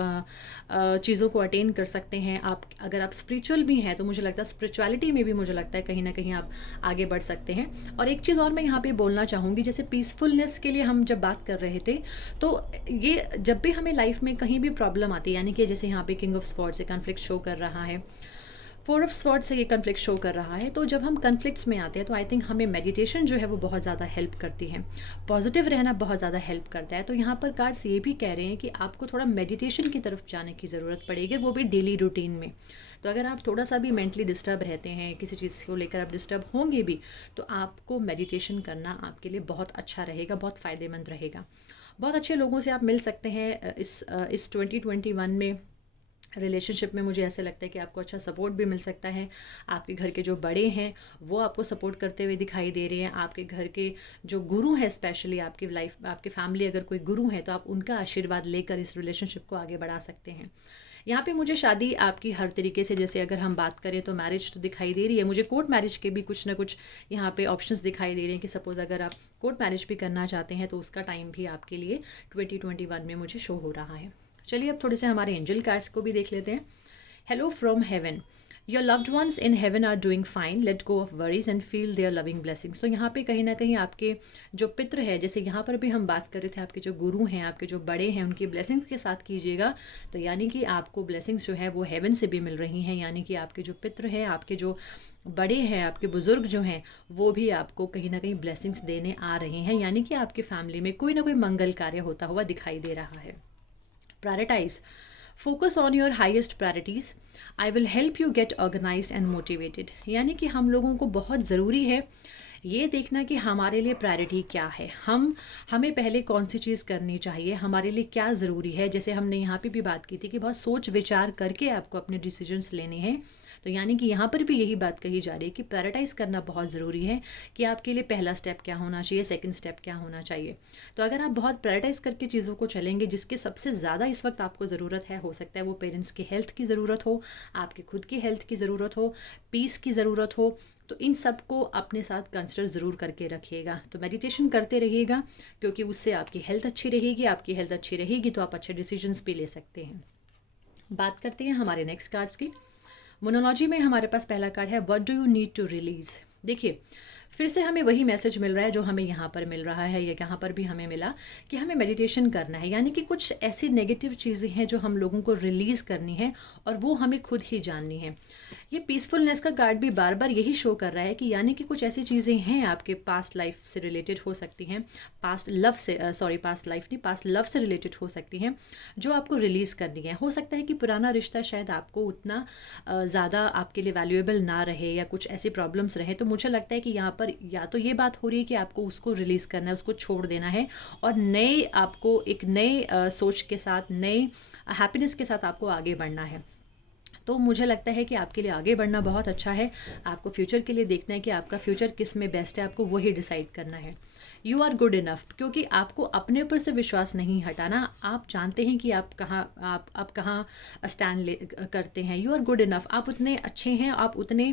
चीज़ों को अटेन कर सकते हैं। आप अगर आप स्पिरिचुअल भी हैं, तो मुझे लगता है स्पिरिचुअलिटी में भी मुझे लगता है कहीं ना कहीं आप आगे बढ़ सकते हैं। और एक चीज़ और मैं यहाँ पे बोलना चाहूँगी, जैसे पीसफुलनेस के लिए हम जब बात कर रहे थे, तो ये जब भी हमें लाइफ में कहीं भी प्रॉब्लम आती है, यानी कि जैसे यहाँ पे किंग ऑफ स्वॉर्ड्स से कन्फ्लिक्ट शो कर रहा है, फोर ऑफ स्वॉर्ड्स से ये कन्फ्लिक्ट शो कर रहा है, तो जब हम कन्फ्लिक्ट्स में आते हैं तो आई थिंक हमें मेडिटेशन जो है वो बहुत ज़्यादा हेल्प करती है, पॉजिटिव रहना बहुत ज़्यादा हेल्प करता है। तो यहाँ पर कार्ड्स ये भी कह रहे हैं कि आपको थोड़ा मेडिटेशन की तरफ जाने की ज़रूरत पड़ेगी, वो भी डेली रूटीन में। तो अगर आप थोड़ा सा भी मेंटली डिस्टर्ब रहते हैं, किसी चीज़ को लेकर आप डिस्टर्ब होंगे भी, तो आपको मेडिटेशन करना आपके लिए बहुत अच्छा रहेगा, बहुत फ़ायदेमंद रहेगा। बहुत अच्छे लोगों से आप मिल सकते हैं इस 2021 में। रिलेशनशिप में मुझे ऐसे लगता है कि आपको अच्छा सपोर्ट भी मिल सकता है। आपके घर के जो बड़े हैं वो आपको सपोर्ट करते हुए दिखाई दे रहे हैं। आपके घर के जो गुरु हैं, स्पेशली आपकी लाइफ, आपके फैमिली अगर कोई गुरु है, तो आप उनका आशीर्वाद लेकर इस रिलेशनशिप को आगे बढ़ा सकते हैं। यहाँ पे मुझे शादी आपकी हर तरीके से, जैसे अगर हम बात करें तो मैरिज तो दिखाई दे रही है, मुझे कोर्ट मैरिज के भी कुछ ना कुछ यहाँ पे ऑप्शंस दिखाई दे रहे हैं कि सपोज़ अगर आप कोर्ट मैरिज भी करना चाहते हैं, तो उसका टाइम भी आपके लिए 2021 में मुझे शो हो रहा है। चलिए अब थोड़े से हमारे एंजल कार्ड्स को भी देख लेते हैं। Hello from heaven, your loved ones in heaven are doing fine, let go of worries and feel their loving blessings. तो यहाँ पे कहीं ना कहीं आपके जो पितृ है, जैसे यहाँ पर भी हम बात कर रहे थे, आपके जो गुरु हैं, आपके जो बड़े हैं, उनकी ब्लेसिंग्स के साथ कीजिएगा। तो यानी कि आपको ब्लेसिंग्स जो है वो हेवन से भी मिल रही हैं, यानी कि आपके जो पितृ हैं, आपके जो बड़े हैं, आपके बुजुर्ग जो हैं, वो भी आपको कहीं ना कहीं ब्लेसिंग्स देने आ रहे हैं, यानी कि आपकी फैमिली में कोई ना कोई मंगल कार्य होता हुआ दिखाई दे रहा है। Prioritise, focus on your highest priorities, I will help you get organised and motivated. यानी कि हम लोगों को बहुत ज़रूरी है ये देखना कि हमारे लिए प्रायोरिटी क्या है, हमें पहले कौन सी चीज़ करनी चाहिए, हमारे लिए क्या ज़रूरी है। जैसे हमने यहाँ पे भी बात की थी कि बहुत सोच विचार करके आपको अपने डिसीजंस लेने हैं। तो यानी कि यहाँ पर भी यही बात कही जा रही है कि प्रायोरिटाइज़ करना बहुत ज़रूरी है कि आपके लिए पहला स्टेप क्या होना चाहिए, सेकंड स्टेप क्या होना चाहिए। तो अगर आप बहुत प्रायोरिटाइज़ करके चीज़ों को चलेंगे, जिसके सबसे ज़्यादा इस वक्त आपको ज़रूरत है, हो सकता है वो पेरेंट्स की हेल्थ की ज़रूरत हो, आपकी खुद की हेल्थ की ज़रूरत हो, पीस की ज़रूरत हो, तो इन सब को अपने साथ कंसिडर ज़रूर करके रखिएगा। तो मेडिटेशन करते रहिएगा, क्योंकि उससे आपकी हेल्थ अच्छी रहेगी। आपकी हेल्थ अच्छी रहेगी तो आप अच्छे डिसीजंस भी ले सकते हैं। बात करते हैं हमारे नेक्स्ट कार्ड्स की। मोनोलॉजी में हमारे पास पहला कार्ड है, what do you need to release. देखिए, फिर से हमें वही मैसेज मिल रहा है जो हमें यहाँ पर मिल रहा है, या यहाँ पर भी हमें मिला कि हमें मेडिटेशन करना है, यानी कि कुछ ऐसी नेगेटिव चीज़ें हैं जो हम लोगों को रिलीज़ करनी है, और वो हमें खुद ही जाननी है। ये पीसफुलनेस का कार्ड भी बार बार यही शो कर रहा है कि यानी कि कुछ ऐसी चीज़ें हैं आपके पास्ट लाइफ से रिलेटेड हो सकती हैं, पास्ट लव से रिलेटेड हो सकती हैं, जो आपको रिलीज़ करनी है। हो सकता है कि पुराना रिश्ता शायद आपको उतना ज़्यादा आपके लिए वैल्यूएबल ना रहे, या कुछ ऐसी प्रॉब्लम्स रहे। तो मुझे लगता है कि यहाँ पर या तो ये बात हो रही है कि आपको उसको रिलीज़ करना है, उसको छोड़ देना है, और नए आपको एक नए सोच के साथ, नए हैप्पीनेस के साथ आपको आगे बढ़ना है। तो मुझे लगता है कि आपके लिए आगे बढ़ना बहुत अच्छा है। आपको फ्यूचर के लिए देखना है कि आपका फ्यूचर किस में बेस्ट है, आपको वही डिसाइड करना है। यू आर गुड इनफ, क्योंकि आपको अपने ऊपर से विश्वास नहीं हटाना। आप जानते हैं कि आप कहाँ स्टैंड करते हैं। यू आर गुड इनफ, आप उतने अच्छे हैं, आप उतने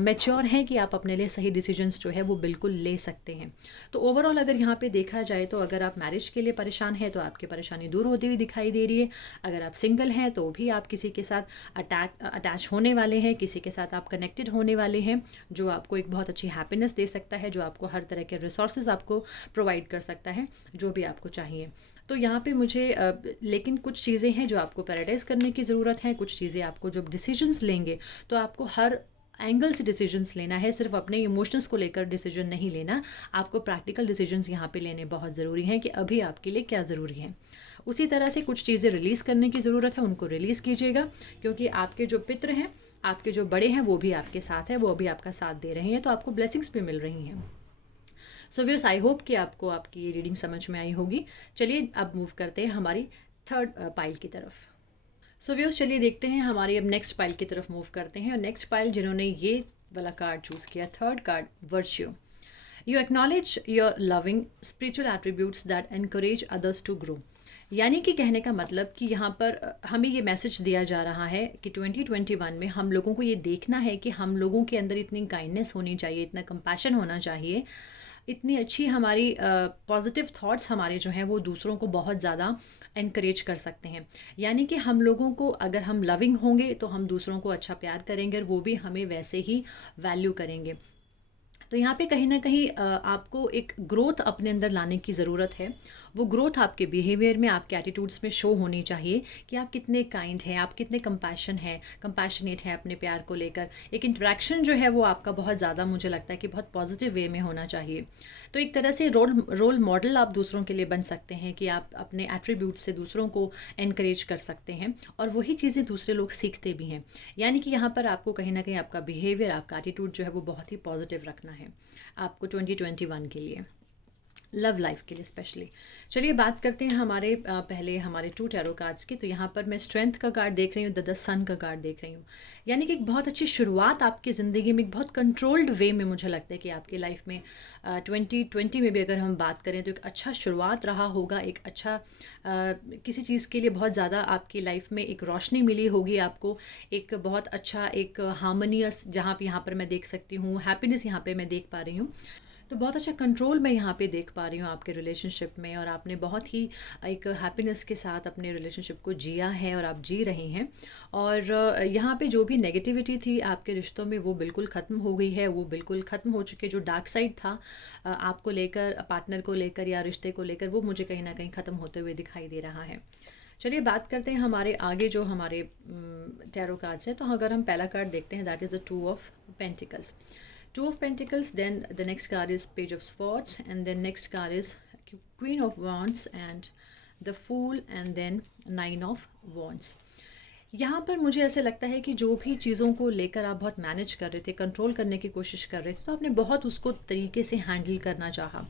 मैच्योर हैं कि आप अपने लिए सही डिसीजंस जो है वो बिल्कुल ले सकते हैं। तो ओवरऑल अगर यहाँ पे देखा जाए, तो अगर आप मैरिज के लिए परेशान हैं तो आपकी परेशानी दूर होती हुई दिखाई दे रही है। अगर आप सिंगल हैं तो भी आप किसी के साथ अटैच होने वाले हैं, किसी के साथ आप कनेक्टेड होने वाले हैं, जो आपको एक बहुत अच्छी हैप्पीनेस दे सकता है, जो आपको हर तरह के रिसोर्सेज आपको प्रोवाइड कर सकता है, जो भी आपको चाहिए। तो यहाँ पे मुझे लेकिन कुछ चीज़ें हैं जो आपको प्रायोरिटाइज़ करने की ज़रूरत है, कुछ चीज़ें आपको जब डिसीजंस लेंगे तो आपको हर एंगल से डिसीजंस लेना है, सिर्फ अपने इमोशंस को लेकर डिसीजन नहीं लेना, आपको प्रैक्टिकल डिसीजंस यहाँ पे लेने बहुत ज़रूरी हैं कि अभी आपके लिए क्या ज़रूरी है। उसी तरह से कुछ चीज़ें रिलीज़ करने की ज़रूरत है, उनको रिलीज़ कीजिएगा, क्योंकि आपके जो पितृ हैं, आपके जो बड़े हैं, वो भी आपके साथ हैं, वो भी आपका साथ दे रहे हैं, तो आपको ब्लेसिंग्स भी मिल रही हैं। सो व्यूअर्स, आई होप कि आपको आपकी ये रीडिंग समझ में आई होगी। चलिए अब मूव करते हैं हमारी थर्ड पाइल की तरफ। सो व्यूअर्स, चलिए देखते हैं हमारी अब नेक्स्ट पाइल की तरफ मूव करते हैं। और नेक्स्ट पाइल जिन्होंने ये वाला कार्ड चूज़ किया, third card, virtue. You acknowledge your loving spiritual attributes that encourage others to grow. यानी कि कहने का मतलब कि यहाँ पर हमें ये मैसेज दिया जा रहा है कि 2021 में हम लोगों को ये देखना है कि हम लोगों के अंदर इतनी काइंडनेस होनी चाहिए, इतना कंपैशन होना चाहिए, इतनी अच्छी हमारी पॉजिटिव थॉट्स हमारे जो हैं वो दूसरों को बहुत ज़्यादा इनकरेज कर सकते हैं। यानी कि हम लोगों को, अगर हम लविंग होंगे तो हम दूसरों को अच्छा प्यार करेंगे और वो भी हमें वैसे ही वैल्यू करेंगे। तो यहाँ पे कहीं ना कहीं आपको एक ग्रोथ अपने अंदर लाने की ज़रूरत है। वो ग्रोथ आपके बिहेवियर में, आपके एटीट्यूड्स में शो होनी चाहिए कि आप कितने काइंड हैं, आप कितने कंपैशनेट हैं अपने प्यार को लेकर। एक इंटरेक्शन जो है वो आपका बहुत ज़्यादा, मुझे लगता है कि बहुत पॉजिटिव वे में होना चाहिए। तो एक तरह से रोल मॉडल आप दूसरों के लिए बन सकते हैं कि आप अपने एट्रीब्यूट से दूसरों को एनकरेज कर सकते हैं और वही चीज़ें दूसरे लोग सीखते भी हैं। यानी कि यहाँ पर आपको कहीं ना कहीं आपका बिहेवियर, आपका एटीट्यूड जो है वो बहुत ही पॉजिटिव रखना है आपको 2021 के लिए, लव लाइफ के लिए स्पेशली। चलिए बात करते हैं हमारे पहले हमारे 2 टैरो कार्ड्स की। तो यहाँ पर मैं स्ट्रेंथ का कार्ड देख रही हूँ, द सन का कार्ड देख रही हूँ। यानी कि एक बहुत अच्छी शुरुआत आपकी ज़िंदगी में, एक बहुत कंट्रोल्ड वे में मुझे लगता है कि आपकी लाइफ में 2020 में भी अगर हम बात करें तो एक अच्छा शुरुआत रहा होगा। एक अच्छा किसी चीज़ के लिए बहुत ज़्यादा आपकी लाइफ में एक रोशनी मिली होगी आपको, एक बहुत अच्छा, एक हार्मोनियस, जहाँ यहाँ पर मैं देख सकती हूँ हैप्पीनेस, यहाँ पर मैं देख पा रही हूँ। तो बहुत अच्छा कंट्रोल मैं यहाँ पे देख पा रही हूँ आपके रिलेशनशिप में, और आपने बहुत ही एक हैप्पीनेस के साथ अपने रिलेशनशिप को जिया है और आप जी रहे हैं। और यहाँ पे जो भी नेगेटिविटी थी आपके रिश्तों में वो बिल्कुल ख़त्म हो गई है, वो बिल्कुल ख़त्म हो चुके। जो डार्क साइड था आपको लेकर, पार्टनर को लेकर या रिश्ते को लेकर, वो मुझे कहीं ना कहीं ख़त्म होते हुए दिखाई दे रहा है। चलिए बात करते हैं हमारे आगे जो हमारे टैरो कार्ड्स हैं। तो अगर हम पहला कार्ड देखते हैं, that is the 2 of pentacles. 2 of Pentacles, then the next card is Page of Swords, and then next card is Queen of Wands and the Fool, and then 9 of Wands. यहाँ पर मुझे ऐसे लगता है कि जो भी चीज़ों को लेकर आप बहुत मैनेज कर रहे थे, कंट्रोल करने की कोशिश कर रहे थे, तो आपने बहुत उसको तरीके से हैंडल करना चाहा,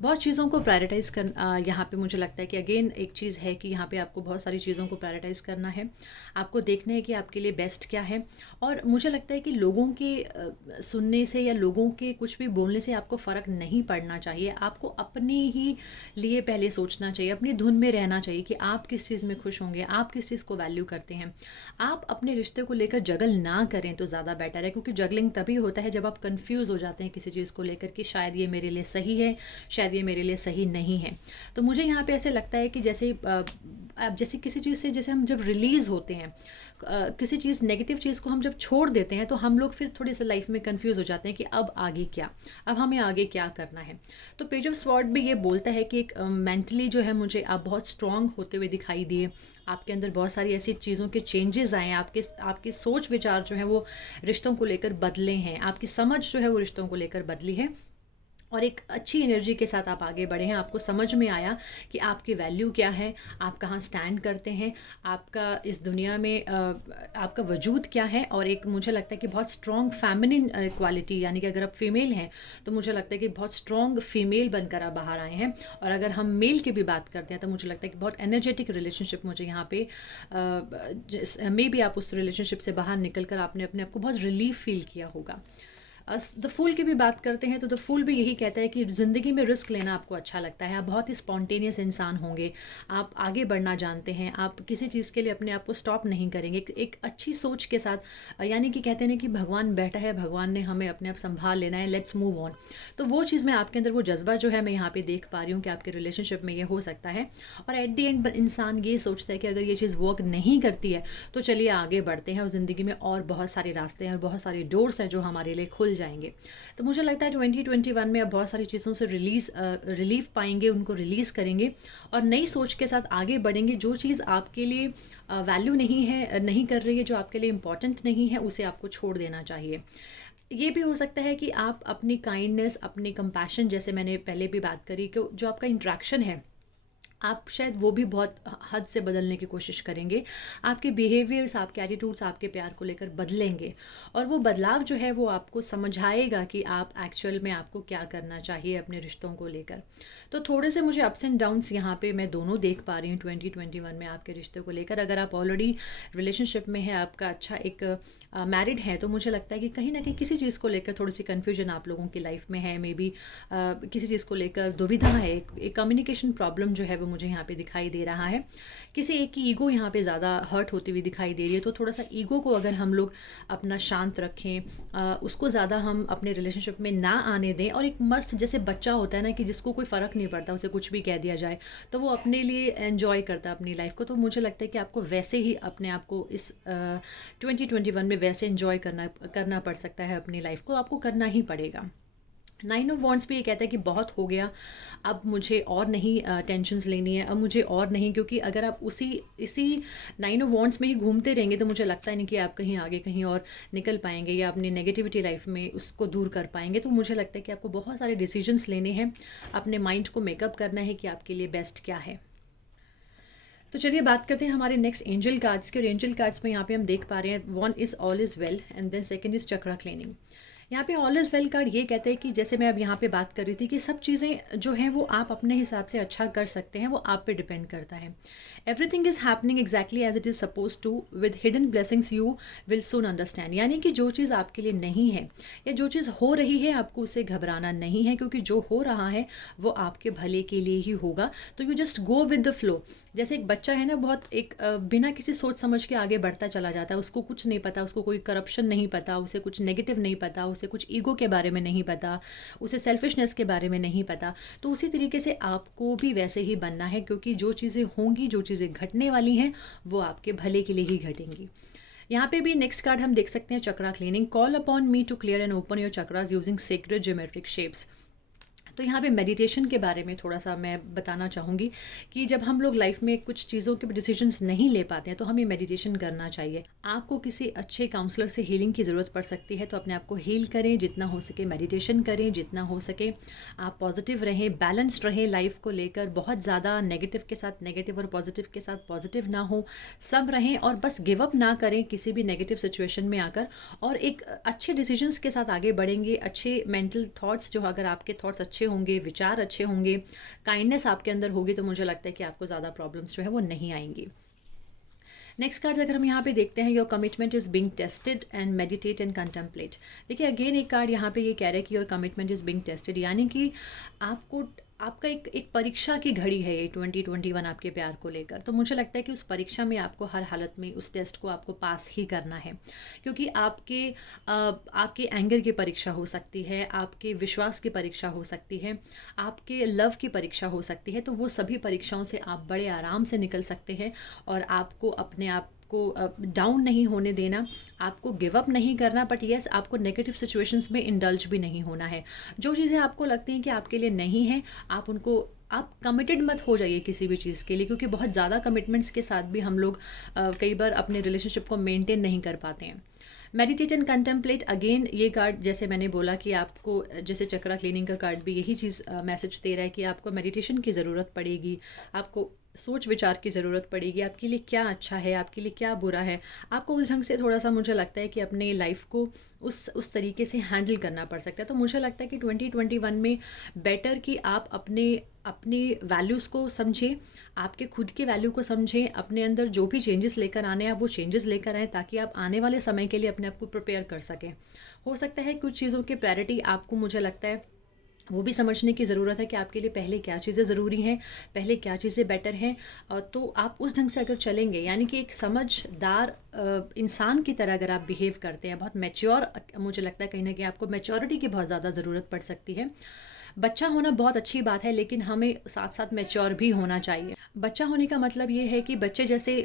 बहुत चीज़ों को प्रायोरिटाइज़ कर। यहाँ पे मुझे लगता है कि अगेन एक चीज़ है कि यहाँ पे आपको बहुत सारी चीज़ों को प्रायोरिटाइज़ करना है, आपको देखना है कि आपके लिए बेस्ट क्या है। और मुझे लगता है कि लोगों के सुनने से या लोगों के कुछ भी बोलने से आपको फ़र्क नहीं पड़ना चाहिए। आपको अपने ही लिए पहले सोचना चाहिए, अपनी धुन में रहना चाहिए कि आप किस चीज़ में खुश होंगे, आप किस चीज़ को वैल्यू करते हैं। आप अपने रिश्ते को लेकर जगल ना करें तो ज़्यादा बेटर है, क्योंकि जगलिंग तभी होता है जब आप कंफ्यूज हो जाते हैं किसी चीज़ को लेकर कि शायद ये मेरे लिए सही है, शायद ये मेरे लिए सही नहीं है। तो मुझे यहाँ पे ऐसे लगता है कि जैसे किसी चीज़ से, जैसे हम जब रिलीज़ होते हैं, किसी चीज़, नेगेटिव चीज़ को हम जब छोड़ देते हैं तो हम लोग फिर थोड़ी सी लाइफ में कंफ्यूज हो जाते हैं कि अब आगे क्या, अब हमें आगे क्या करना है। तो पेज ऑफ स्वॉर्ड भी ये बोलता है कि एक मेंटली जो है मुझे आप बहुत स्ट्रांग होते हुए दिखाई दिए, आपके अंदर बहुत सारी ऐसी चीज़ों के चेंजेस आए हैं, आपके सोच विचार जो है वो रिश्तों को लेकर बदले हैं, आपकी समझ जो है वो रिश्तों को लेकर बदली है, और एक अच्छी एनर्जी के साथ आप आगे बढ़े हैं। आपको समझ में आया कि आपकी वैल्यू क्या है, आप कहाँ स्टैंड करते हैं, आपका इस दुनिया में आपका वजूद क्या है। और एक मुझे लगता है कि बहुत स्ट्रॉन्ग फेमिनिन क्वालिटी, यानी कि अगर आप फीमेल हैं तो मुझे लगता है कि बहुत स्ट्रॉन्ग फीमेल बनकर आप बाहर आए हैं। और अगर हम मेल की भी बात करते हैं तो मुझे लगता है कि बहुत एनर्जेटिक रिलेशनशिप मुझे यहाँ पे मे बी आप उस रिलेशनशिप से बाहर निकल कर आपने अपने आप को बहुत रिलीफ फील किया होगा। द फूल की भी बात करते हैं तो द फूल भी यही कहता है कि ज़िंदगी में रिस्क लेना आपको अच्छा लगता है, आप बहुत ही स्पॉन्टेनियस इंसान होंगे, आप आगे बढ़ना जानते हैं, आप किसी चीज़ के लिए अपने आप को स्टॉप नहीं करेंगे, एक अच्छी सोच के साथ। यानी कि कहते हैं कि भगवान बैठा है, भगवान ने हमें अपने आप संभाल लेना है, लेट्स मूव ऑन। तो वो चीज़ में आपके अंदर वो जज्बा जो है मैं यहाँ पे देख पा रही हूँ कि आपके रिलेशनशिप में ये हो सकता है। और एट द एंड इंसान ये सोचता है कि अगर ये चीज़ वर्क नहीं करती है तो चलिए आगे बढ़ते हैं, और ज़िंदगी में और बहुत सारे रास्ते हैं और बहुत सारे डोर्स हैं जो हमारे लिए खुल जाएंगे। तो मुझे लगता है 2021 में आप बहुत सारी चीज़ों से रिलीफ पाएंगे, उनको रिलीज़ करेंगे और नई सोच के साथ आगे बढ़ेंगे। जो चीज़ आपके लिए वैल्यू नहीं है, नहीं कर रही है, जो आपके लिए इम्पॉर्टेंट नहीं है, उसे आपको छोड़ देना चाहिए। ये भी हो सकता है कि आप अपनी काइंडनेस, अपनी कंपैशन, जैसे मैंने पहले भी बात करी कि जो आपका इंटरेक्शन है, आप शायद वो भी बहुत हद से बदलने की कोशिश करेंगे। आपके बिहेवियर्स, आपके एटीट्यूड्स आपके प्यार को लेकर बदलेंगे और वो बदलाव जो है वो आपको समझाएगा कि आप एक्चुअल में आपको क्या करना चाहिए अपने रिश्तों को लेकर। तो थोड़े से मुझे अप्स एंड डाउन्स यहाँ पे मैं दोनों देख पा रही हूँ 2021 में आपके रिश्ते को लेकर। अगर आप ऑलरेडी रिलेशनशिप में है, आपका अच्छा एक मैरिड है, तो मुझे लगता है कि कहीं ना कहीं किसी चीज़ को लेकर थोड़ी सी कन्फ्यूजन आप लोगों की लाइफ में है। मे बी किसी चीज़ को लेकर दुविधा है, एक कम्युनिकेशन प्रॉब्लम जो है वो मुझे यहाँ पे दिखाई दे रहा है। किसी एक की ईगो यहाँ पे ज़्यादा हर्ट होती हुई दिखाई दे रही है। तो थोड़ा सा ईगो को अगर हम लोग अपना शांत रखें, उसको ज़्यादा हम अपने रिलेशनशिप में ना आने दें, और एक मस्त जैसे बच्चा होता है ना कि जिसको कोई फ़र्क नहीं पड़ता, उसे कुछ भी कह दिया जाए तो वो अपने लिए एन्जॉय करता है अपनी लाइफ को। तो मुझे लगता है कि आपको वैसे ही अपने आप को इस 2021 में वैसे एन्जॉय करना पड़ सकता है। अपनी लाइफ को आपको करना ही पड़ेगा। 9 ऑफ वॉन्ड्स भी ये कहता है कि बहुत हो गया, अब मुझे और नहीं टेंशन्स लेनी है, अब मुझे और नहीं, क्योंकि अगर आप इसी 9 ऑफ वॉन्ड्स में ही घूमते रहेंगे तो मुझे लगता है नहीं कि आप कहीं आगे कहीं और निकल पाएंगे या अपनी नेगेटिविटी लाइफ में उसको दूर कर पाएंगे। तो मुझे लगता है कि आपको बहुत सारे डिसीजंस लेने हैं, अपने माइंड को मेकअप करना है कि आपके लिए बेस्ट क्या है। तो चलिए बात करते हैं हमारे नेक्स्ट एंजल कार्ड्स के। और एंजल कार्ड्स में यहाँ पे हम देख पा रहे हैं, one is all is well and then second is chakra cleaning. यहाँ पे ऑल इज़ वेल कार्ड ये कहते हैं कि जैसे मैं अब यहाँ पे बात कर रही थी कि सब चीज़ें जो हैं वो आप अपने हिसाब से अच्छा कर सकते हैं, वो आप पे डिपेंड करता है। Everything is happening exactly as it is suppose to, with hidden blessings you will soon understand. यानी कि जो चीज़ आपके लिए नहीं है या जो चीज़ हो रही है, आपको उससे घबराना नहीं है, क्योंकि जो हो रहा है वो आपके भले के लिए ही होगा। तो you just go with the flow. जैसे एक बच्चा है ना, बहुत एक बिना किसी सोच समझ के आगे बढ़ता चला जाता है, उसको कुछ नहीं पता, उसको कोई करप्शन नहीं पता, उसे कुछ नेगेटिव नहीं पता, उसे कुछ ईगो के बारे में नहीं पता, उसे सेल्फिशनेस के बारे में नहीं पता। तो उसी तरीके से आपको भी वैसे ही बनना है, क्योंकि जो चीज़ें होंगी, जो चीज़ें घटने वाली हैं, वो आपके भले के लिए ही घटेंगी। यहाँ पे भी नेक्स्ट कार्ड हम देख सकते हैं, chakra cleaning. Call upon me to clear and open your chakras using sacred geometric shapes. तो यहाँ पे मेडिटेशन के बारे में थोड़ा सा मैं बताना चाहूँगी कि जब हम लोग लाइफ में कुछ चीज़ों के डिसीजंस नहीं ले पाते हैं तो हमें मेडिटेशन करना चाहिए। आपको किसी अच्छे काउंसलर से हीलिंग की ज़रूरत पड़ सकती है, तो अपने आप को हील करें, जितना हो सके मेडिटेशन करें, जितना हो सके आप पॉजिटिव रहें, बैलेंस्ड रहें लाइफ को लेकर। बहुत ज़्यादा नेगेटिव के साथ नेगेटिव और पॉजिटिव के साथ पॉजिटिव ना हो, सब रहें और बस गिव अप ना करें किसी भी नेगेटिव सिचुएशन में आकर, और एक अच्छे डिसीजंस के साथ आगे बढ़ेंगे। अच्छे मेंटल थॉट्स, जो अगर आपके थॉट्स अच्छे होंगे, विचार अच्छे होंगे, काइंडनेस आपके अंदर होगी, तो मुझे लगता है कि आपको ज़्यादा प्रॉब्लम्स जो है वो नहीं आएंगी। नेक्स्ट कार्ड अगर हम यहाँ पे देखते हैं, your commitment is being tested and meditate and contemplate. देखिए अगेन एक कार्ड यहाँ पे ये कह रहा है कि your commitment is being tested, यानी कि आपका एक परीक्षा की घड़ी है ये 2021 आपके प्यार को लेकर। तो मुझे लगता है कि उस परीक्षा में आपको हर हालत में उस टेस्ट को आपको पास ही करना है, क्योंकि आपके एंगर की परीक्षा हो सकती है, आपके विश्वास की परीक्षा हो सकती है, आपके लव की परीक्षा हो सकती है। तो वो सभी परीक्षाओं से आप बड़े आराम से निकल सकते हैं, और आपको अपने आप को डाउन नहीं होने देना, आपको गिव अप नहीं करना, बट येस आपको नेगेटिव सिचुएशंस में इंडल्ज भी नहीं होना है। जो चीज़ें आपको लगती हैं कि आपके लिए नहीं है, आप कमिटेड मत हो जाइए किसी भी चीज़ के लिए, क्योंकि बहुत ज़्यादा कमिटमेंट्स के साथ भी हम लोग कई बार अपने रिलेशनशिप को मेंटेन नहीं कर पाते हैं। मेडिटेट एंड कंटेम्पलेट, अगेन ये कार्ड जैसे मैंने बोला कि आपको, जैसे चक्रा क्लीनिंग का कार्ड भी यही चीज़ मैसेज दे रहा है कि आपको मेडिटेशन की ज़रूरत पड़ेगी, आपको सोच विचार की ज़रूरत पड़ेगी, आपके लिए क्या अच्छा है, आपके लिए क्या बुरा है। आपको उस ढंग से थोड़ा सा मुझे लगता है कि अपने लाइफ को उस तरीके से हैंडल करना पड़ सकता है। तो मुझे लगता है कि 2021 में बेटर कि आप अपनी वैल्यूज़ को समझें, आपके खुद के वैल्यू को समझें, अपने अंदर जो भी चेंजेस लेकर आने हैं आप वो चेंजेस लेकर आएँ, ताकि आप आने वाले समय के लिए अपने आप को प्रिपेयर कर सकें। हो सकता है कुछ चीज़ों की प्रायोरिटी आपको, मुझे लगता है वो भी समझने की ज़रूरत है कि आपके लिए पहले क्या चीज़ें ज़रूरी हैं, पहले क्या चीज़ें बेटर हैं। तो आप उस ढंग से अगर चलेंगे, यानी कि एक समझदार इंसान की तरह अगर आप बिहेव करते हैं, बहुत मैच्योर, मुझे लगता है कहीं ना कहीं आपको मैच्योरिटी की बहुत ज़्यादा ज़रूरत पड़ सकती है। बच्चा होना बहुत अच्छी बात है, लेकिन हमें साथ साथ मैच्योर भी होना चाहिए। बच्चा होने का मतलब ये है कि बच्चे जैसे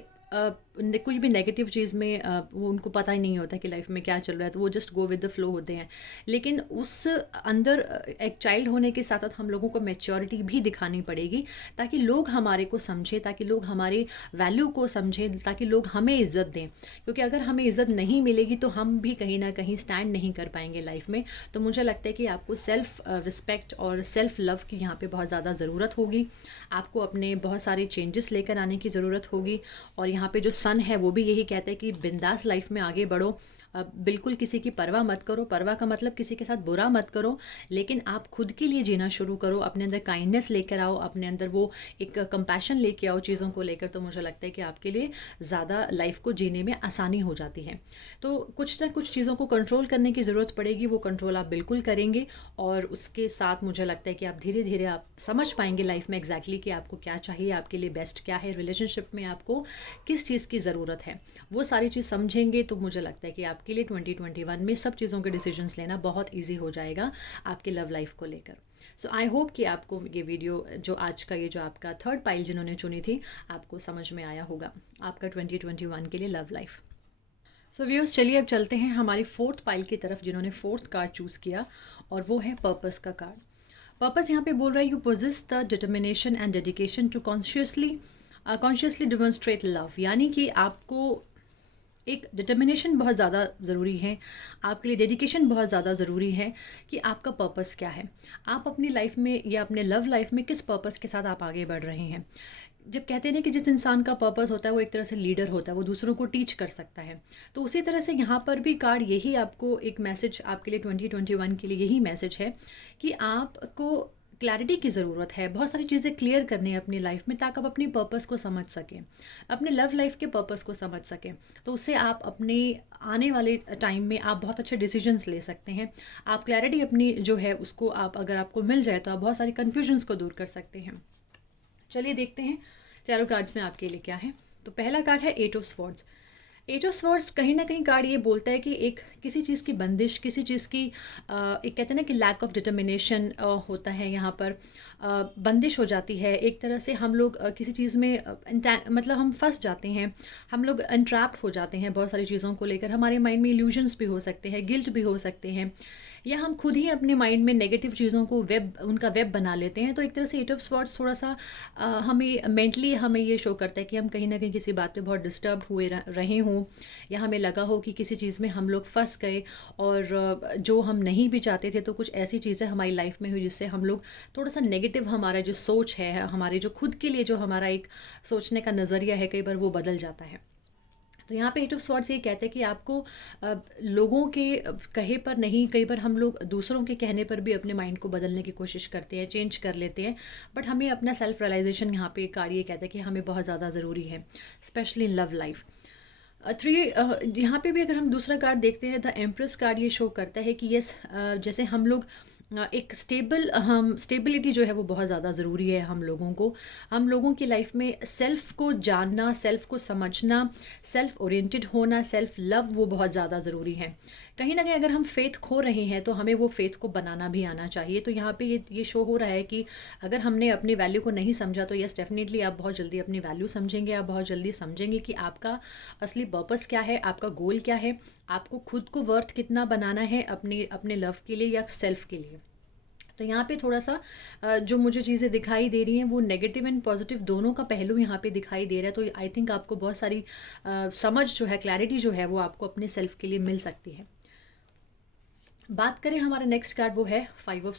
कुछ भी नेगेटिव चीज़ में वो उनको पता ही नहीं होता कि लाइफ में क्या चल रहा है, तो वो just go with the flow होते हैं। लेकिन उस अंदर एक चाइल्ड होने के साथ साथ हम लोगों को मैच्योरिटी भी दिखानी पड़ेगी, ताकि लोग हमारे को समझें, ताकि लोग हमारी वैल्यू को समझें, ताकि लोग हमें इज़्ज़त दें। क्योंकि अगर हमें इज़्ज़त नहीं मिलेगी तो हम भी कहीं ना कहीं स्टैंड नहीं कर पाएंगे लाइफ में। तो मुझे लगता है कि आपको सेल्फ़ रिस्पेक्ट और सेल्फ़ लव की यहाँ पे बहुत ज़्यादा ज़रूरत होगी। आपको अपने बहुत सारे चेंजेस लेकर आने की ज़रूरत होगी। और यहाँ पे जो सन है वो भी यही कहता है कि बिंदास लाइफ में आगे बढ़ो, बिल्कुल किसी की परवाह मत करो। परवाह का मतलब किसी के साथ बुरा मत करो, लेकिन आप खुद के लिए जीना शुरू करो, अपने अंदर काइंडनेस लेकर आओ, अपने अंदर वो एक कंपैशन लेके आओ चीज़ों को लेकर। तो मुझे लगता है कि आपके लिए ज़्यादा लाइफ को जीने में आसानी हो जाती है। तो कुछ ना कुछ चीज़ों को कंट्रोल करने की ज़रूरत पड़ेगी, वो कंट्रोल आप बिल्कुल करेंगे। और उसके साथ मुझे लगता है कि आप धीरे धीरे आप समझ पाएंगे लाइफ में एग्जैक्टली कि आपको क्या चाहिए, आपके लिए बेस्ट क्या है, रिलेशनशिप में आपको किस चीज़ की ज़रूरत है। वो सारी चीज़ समझेंगे तो मुझे लगता है कि आपके लिए 2021 में सब चीज़ों के डिसीजंस लेना बहुत ईजी हो जाएगा आपके लव लाइफ को लेकर। सो आई होप कि आपको ये वीडियो, जो आज का ये जो आपका थर्ड पाइल जिन्होंने चुनी थी, आपको समझ में आया होगा आपका 2021 के लिए लव लाइफ। सो व्यूअर्स, चलिए अब चलते हैं हमारी फोर्थ पाइल की तरफ जिन्होंने फोर्थ कार्ड चूज़ किया, और वो है पर्पस का कार्ड। पर्पस यहाँ पे बोल रहा है you possess the determination and dedication to consciously demonstrate love. यानी कि आपको एक डिटर्मिनेशन बहुत ज़्यादा ज़रूरी है, आपके लिए डेडिकेशन बहुत ज़्यादा ज़रूरी है कि आपका पर्पस क्या है, आप अपनी लाइफ में या अपने लव लाइफ में किस पर्पस के साथ आप आगे बढ़ रहे हैं। जब कहते हैं ना कि जिस इंसान का पर्पस होता है वो एक तरह से लीडर होता है, वो दूसरों को टीच कर सकता है। तो उसी तरह से यहाँ पर भी कार्ड यही आपको एक मैसेज, आपके लिए 2021 के लिए यही मैसेज है कि आपको क्लैरिटी की ज़रूरत है, बहुत सारी चीज़ें क्लियर करनी है अपनी लाइफ में, ताकि आप अपनी पर्पस को समझ सकें, अपने लव लाइफ के पर्पस को समझ सकें। तो उससे आप अपने आने वाले टाइम में आप बहुत अच्छे डिसीजंस ले सकते हैं। आप क्लैरिटी अपनी जो है उसको आप, अगर आपको मिल जाए तो आप बहुत सारी कन्फ्यूजन्स को दूर कर सकते हैं। चलिए देखते हैं चारों कार्ड्स में आपके लिए क्या है। तो पहला कार्ड है eight of swords. Eight of swords कहीं ना कहीं कार्ड ये बोलता है कि एक किसी चीज़ की बंदिश, किसी चीज़ की एक कहते हैं ना कि लैक ऑफ डिटर्मिनेशन होता है यहाँ पर, बंदिश हो जाती है एक तरह से। हम लोग किसी चीज़ में मतलब हम फंस जाते हैं, हम लोग एंट्रैप्ड हो जाते हैं बहुत सारी चीज़ों को लेकर। हमारे माइंड में इल्यूजन्स भी हो सकते हैं, गिल्ट भी हो सकते हैं, या हम खुद ही अपने माइंड में नेगेटिव चीज़ों को उनका वेब बना लेते हैं। तो एक तरह से एट ऑफ स्वॉर्ड्स थोड़ा सा हमें मेंटली हमें ये शो करता है कि हम कहीं ना कहीं किसी बात पे बहुत डिस्टर्ब हुए रहे हों, या हमें लगा हो कि किसी चीज़ में हम लोग फंस गए और जो हम नहीं भी चाहते थे। तो कुछ ऐसी चीज़ें हमारी लाइफ में हुई जिससे हम लोग थोड़ा सा नेगेटिव, हमारा जो सोच है, हमारे जो खुद के लिए जो हमारा एक सोचने का नज़रिया है, कई बार वो बदल जाता है। तो यहाँ पे एट ऑफ स्वॉर्ड्स ये कहते हैं कि आपको लोगों के कहे पर नहीं, कई बार हम लोग दूसरों के कहने पर भी अपने माइंड को बदलने की कोशिश करते हैं, चेंज कर लेते हैं। बट हमें अपना सेल्फ रियलाइजेशन यहाँ पे कार्ड ये कहता है कि हमें बहुत ज़्यादा ज़रूरी है, स्पेशली इन लव लाइफ। यहाँ पे भी अगर हम दूसरा कार्ड देखते हैं, द एम्प्रेस कार्ड ये शो करता है कि यस, जैसे हम लोग एक स्टेबिलिटी जो है वो बहुत ज़्यादा ज़रूरी है हम लोगों की लाइफ में। सेल्फ़ को जानना, सेल्फ़ को समझना, सेल्फ़ ओरिएंटेड होना, सेल्फ़ लव वो बहुत ज़्यादा ज़रूरी है। कहीं ना कहीं अगर हम फेथ खो रहे हैं तो हमें वो फेथ को बनाना भी आना चाहिए। तो यहाँ पे ये शो हो रहा है कि अगर हमने अपनी वैल्यू को नहीं समझा तो यस डेफिनेटली आप बहुत जल्दी अपनी वैल्यू समझेंगे, आप बहुत जल्दी समझेंगे कि आपका असली पर्पस क्या है, आपका गोल क्या है, आपको खुद को वर्थ कितना बनाना है अपने लव के लिए या सेल्फ के लिए। तो यहाँ पे थोड़ा सा जो मुझे चीज़ें दिखाई दे रही हैं वो नेगेटिव एंड पॉजिटिव दोनों का पहलू यहाँ पे दिखाई दे रहा है। तो आई थिंक आपको बहुत सारी समझ जो है, क्लैरिटी जो है वो आपको अपने सेल्फ के लिए मिल सकती है। बात करें हमारा नेक्स्ट कार्ड, वो है 5 of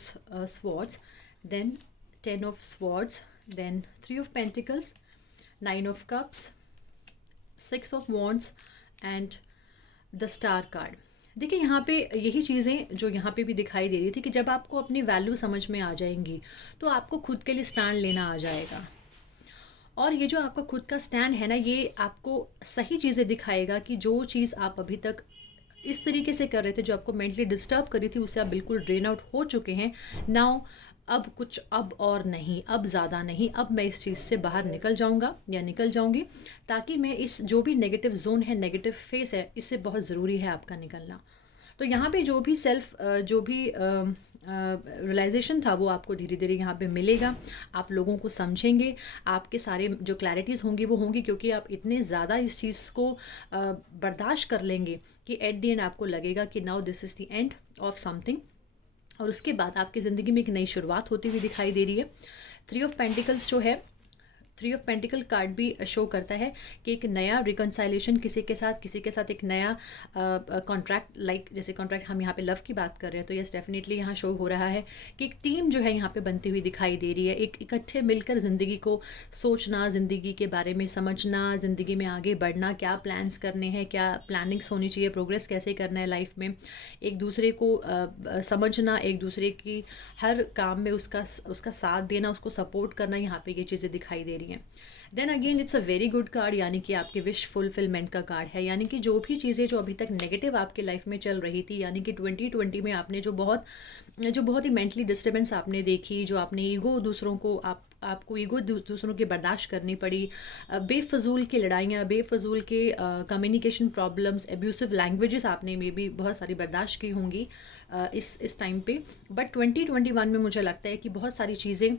swords, then 10 of swords, then 3 of pentacles, 9 of cups, 6 of wands and the star card. देखिए यहाँ पे यही चीज़ें जो यहाँ पे भी दिखाई दे रही थी कि जब आपको अपनी वैल्यू समझ में आ जाएंगी तो आपको खुद के लिए स्टैंड लेना आ जाएगा। और ये जो आपका खुद का स्टैंड है ना, ये आपको सही चीज़ें दिखाएगा कि जो चीज़ आप अभी तक इस तरीके से कर रहे थे, जो आपको मेंटली डिस्टर्ब करी थी, उससे आप बिल्कुल ड्रेन आउट हो चुके हैं। नाउ अब और नहीं, अब ज़्यादा नहीं, अब मैं इस चीज़ से बाहर निकल जाऊंगा या निकल जाऊंगी, ताकि मैं इस जो भी नेगेटिव जोन है, नेगेटिव फेस है, इससे बहुत ज़रूरी है आपका निकलना। तो यहाँ पे जो भी रियलाइजेशन था वो आपको धीरे धीरे यहाँ पे मिलेगा। आप लोगों को समझेंगे, आपके सारे जो क्लैरिटीज़ होंगी वो होंगी, क्योंकि आप इतने ज़्यादा इस चीज़ को बर्दाश्त कर लेंगे कि एट द एंड आपको लगेगा कि now this is the end of something, और उसके बाद आपकी ज़िंदगी में एक नई शुरुआत होती हुई दिखाई दे रही है। 3 ऑफ पेंटिकल्स जो है, 3 ऑफ पेंटिकल कार्ड भी शो करता है कि एक नया रिकन्साइलेशन किसी के साथ एक नया कॉन्ट्रैक्ट, लाइक जैसे कॉन्ट्रैक्ट हम यहाँ पे लव की बात कर रहे हैं, तो यस डेफिनेटली यहाँ शो हो रहा है कि एक टीम जो है यहाँ पे बनती हुई दिखाई दे रही है। एक इकट्ठे मिलकर ज़िंदगी को सोचना, ज़िंदगी के बारे में समझना, ज़िंदगी में आगे बढ़ना, क्या प्लान्स करने हैं, क्या प्लानिंग्स होनी चाहिए, प्रोग्रेस कैसे करना है लाइफ में, एक दूसरे को समझना, एक दूसरे की हर काम में उसका साथ देना, उसको सपोर्ट करना, यहाँ पे ये चीज़ें दिखाई दे रही हैं। Then again it's a very good card, यानी कि आपके विश फुलफिलमेंट का कार्ड है। यानी कि जो भी चीज़ें जो अभी तक नेगेटिव आपके लाइफ में चल रही थी, यानी कि 2020 में आपने जो बहुत ही मेंटली डिस्टर्बेंस आपने देखी, जो आपने ईगो दूसरों को आपको ईगो दूसरों की बर्दाश्त करनी पड़ी, बेफजूल की लड़ाइयाँ, बेफजूल के कम्युनिकेशन प्रॉब्लम्स, एब्यूसिव लैंग्वेजेस आपने मे बी बहुत सारी बर्दाश्त की होंगी इस टाइम पे। बट 2021 में मुझे लगता है कि बहुत सारी चीज़ें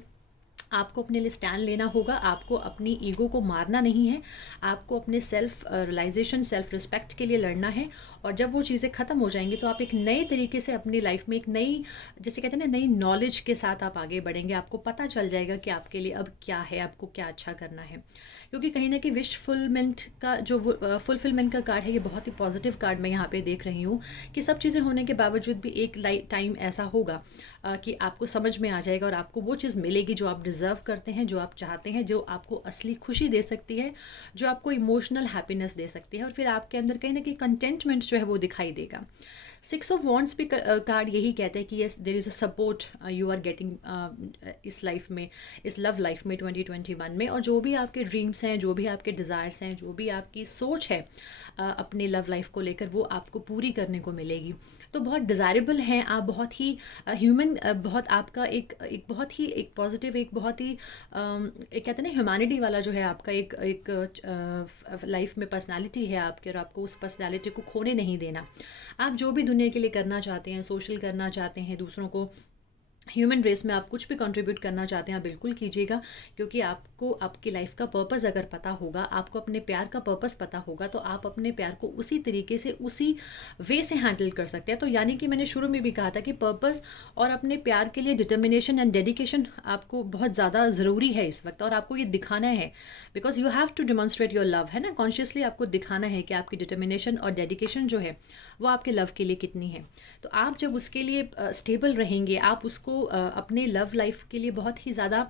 आपको अपने लिए स्टैंड लेना होगा। आपको अपनी ईगो को मारना नहीं है, आपको अपने सेल्फ रियलाइजेशन, सेल्फ रिस्पेक्ट के लिए लड़ना है। और जब वो चीज़ें ख़त्म हो जाएंगी तो आप एक नए तरीके से अपनी लाइफ में एक नई, जैसे कहते हैं ना, नई नॉलेज के साथ आप आगे बढ़ेंगे। आपको पता चल जाएगा कि आपके लिए अब क्या है, आपको क्या अच्छा करना है। क्योंकि कहीं ना कहीं विश फुलफिलमेंट का जो फुलफिलमेंट का कार्ड है, ये बहुत ही पॉजिटिव कार्ड मैं यहाँ पे देख रही हूँ कि सब चीज़ें होने के बावजूद भी एक टाइम ऐसा होगा कि आपको समझ में आ जाएगा और आपको वो चीज़ मिलेगी जो आप डिज़र्व करते हैं, जो आप चाहते हैं, जो आपको असली खुशी दे सकती है, जो आपको इमोशनल हैप्पीनेस दे सकती है, और फिर आपके अंदर कहीं ना कहीं कंटेंटमेंट जो है वो दिखाई देगा। 6 ऑफ वॉन्ड्स पे कार्ड यही कहते हैं कि yes there is a support you are getting इस लाइफ में, इस लव लाइफ में 2021 में। और जो भी आपके ड्रीम्स हैं, जो भी आपके डिज़ायर्स हैं, जो भी आपकी सोच है अपने लव लाइफ को लेकर, वो आपको पूरी करने को मिलेगी। तो बहुत डिज़ायरेबल हैं आप, बहुत ही ह्यूमन, बहुत आपका एक बहुत ही एक पॉजिटिव, एक बहुत ही एक कहते हैं ना ह्यूमैनिटी वाला जो है आपका एक लाइफ में पर्सनालिटी है आपके, और आपको उस पर्सनालिटी को खोने नहीं देना। आप जो भी दुनिया के लिए करना चाहते हैं, सोशल करना चाहते हैं, दूसरों को, ह्यूमन रेस में आप कुछ भी कंट्रीब्यूट करना चाहते हैं, आप बिल्कुल कीजिएगा। क्योंकि आपको आपकी लाइफ का पर्पस अगर पता होगा, आपको अपने प्यार का पर्पस पता होगा, तो आप अपने प्यार को उसी तरीके से, उसी वे से हैंडल कर सकते हैं। तो यानी कि मैंने शुरू में भी कहा था कि पर्पस और अपने प्यार के लिए डिटर्मिनेशन एंड डेडिकेशन आपको बहुत ज़्यादा ज़रूरी है इस वक्त, और आपको ये दिखाना है, because you have to demonstrate your love, है ना। कॉन्शियसली आपको दिखाना है कि आपकी डिटर्मिनेशन और डेडिकेशन जो है वो आपके लव के लिए कितनी है। तो आप जब उसके लिए स्टेबल रहेंगे, आप उसको अपने लव लाइफ के लिए बहुत ही ज़्यादा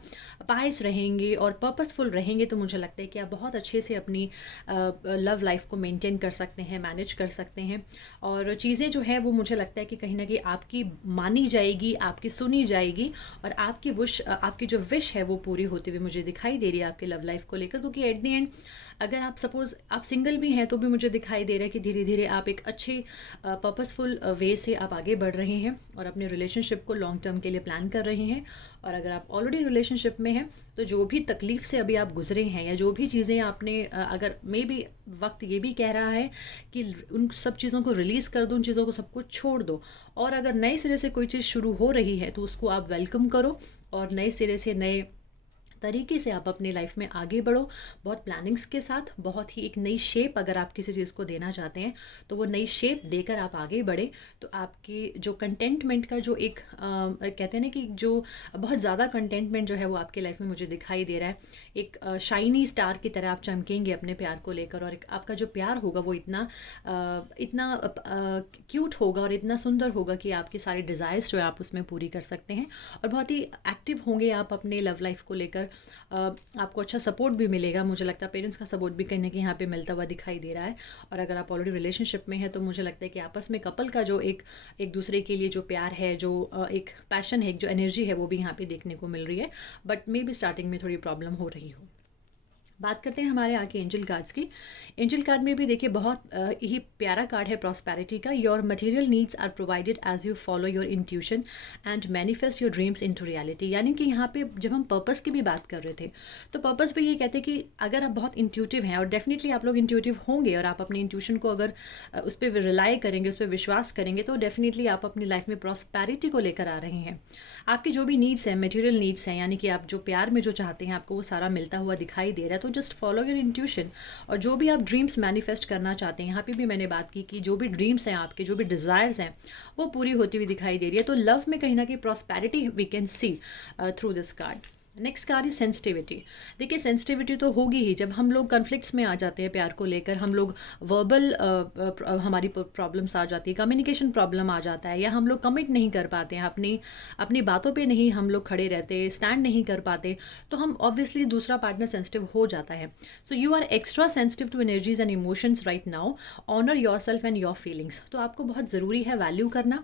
पायस रहेंगे और पर्पसफुल रहेंगे, तो मुझे लगता है कि आप बहुत अच्छे से अपनी लव लाइफ को मेंटेन कर सकते हैं, मैनेज कर सकते हैं। और चीज़ें जो है वो मुझे लगता है कि कहीं ना कहीं आपकी मानी जाएगी, आपकी सुनी जाएगी, और आपकी जो विश है वो पूरी होती हुई मुझे दिखाई दे रही है आपके लव लाइफ को लेकर। क्योंकि एट द एंड अगर आप सपोज़ आप सिंगल भी हैं तो भी मुझे दिखाई दे रहा है कि धीरे धीरे आप एक अच्छे पर्पसफुल वे से आप आगे बढ़ रहे हैं और अपने रिलेशनशिप को लॉन्ग टर्म के लिए प्लान कर रहे हैं। और अगर आप ऑलरेडी रिलेशनशिप में हैं तो जो भी तकलीफ़ से अभी आप गुजरे हैं, या जो भी चीज़ें आपने अगर मे बी वक्त ये भी कह रहा है कि उन सब चीज़ों को रिलीज़ कर दो, उन चीज़ों को सब कुछ छोड़ दो, और अगर नए सिरे से कोई चीज़ शुरू हो रही है तो उसको आप वेलकम करो, और नए सिरे से, नए तरीके से आप अपनी लाइफ में आगे बढ़ो, बहुत प्लानिंग्स के साथ। बहुत ही एक नई शेप अगर आप किसी चीज़ को देना चाहते हैं तो वो नई शेप देकर आप आगे बढ़े, तो आपके जो कंटेंटमेंट का जो एक कहते हैं ना कि जो बहुत ज़्यादा कंटेंटमेंट जो है वो आपके लाइफ में मुझे दिखाई दे रहा है। एक शाइनी स्टार की तरह आप चमकेंगे अपने प्यार को लेकर, और एक आपका जो प्यार होगा वो इतना क्यूट होगा और इतना सुंदर होगा कि आपके सारे डिज़ायर्स जो है आप उसमें पूरी कर सकते हैं। और बहुत ही एक्टिव होंगे आप अपने लव लाइफ को लेकर। आपको अच्छा सपोर्ट भी मिलेगा, मुझे लगता है पेरेंट्स का सपोर्ट भी कहीं ना कहीं यहाँ पे मिलता हुआ दिखाई दे रहा है। और अगर आप ऑलरेडी रिलेशनशिप में हैं तो मुझे लगता है कि आपस में कपल का जो एक दूसरे के लिए जो प्यार है, जो एक पैशन है, जो एनर्जी है, वो भी यहाँ पे देखने को मिल रही है। बट मे बी स्टार्टिंग में थोड़ी प्रॉब्लम हो रही हो। बात करते हैं हमारे आगे एंजल कार्ड्स की। एंजल कार्ड में भी देखिए बहुत ही प्यारा कार्ड है प्रॉस्पेरिटी का। Your material needs are provided as you follow your intuition and manifest your dreams into reality. यानी कि यहाँ पे जब हम पर्पस की भी बात कर रहे थे तो पर्पस पे ये कहते हैं कि अगर आप बहुत इंट्यूटिव हैं, और डेफिनेटली आप लोग इंट्यूटिव होंगे, और आप अपनी इंट्यूशन को अगर उस पर रिलाई करेंगे, उस पर विश्वास करेंगे, तो डेफिनेटली आप अपनी लाइफ में प्रॉस्पेरिटी को लेकर आ रहे हैं। आपकी जो भी नीड्स हैं, मटेरियल नीड्स हैं, यानी कि आप जो प्यार में जो चाहते हैं आपको वो सारा मिलता हुआ दिखाई दे रहा है। तो जस्ट फॉलो योर इंट्यूशन, और जो भी आप ड्रीम्स मैनिफेस्ट करना चाहते हैं, यहाँ पे भी मैंने बात की कि जो भी ड्रीम्स हैं आपके, जो भी डिज़ायर्स हैं, वो पूरी होती हुई दिखाई दे रही है। तो लव में कहीं ना कहीं prosperity we can see through this card. Next card is sensitivity. देखिए सेंसिटिविटी तो होगी ही जब हम लोग कन्फ्लिक्ट्स में आ जाते हैं प्यार को लेकर, हम लोग वर्बल हमारी प्रॉब्लम्स आ जाती है, कम्युनिकेशन प्रॉब्लम आ जाता है, या हम लोग कमिट नहीं कर पाते हैं, अपनी अपनी बातों पे नहीं हम लोग खड़े रहते, स्टैंड नहीं कर पाते, तो हम ऑब्वियसली दूसरा पार्टनर सेंसिटिव हो जाता है। So you are extra sensitive to energies and emotions right now. Honour yourself and your feelings. तो आपको बहुत ज़रूरी है वैल्यू करना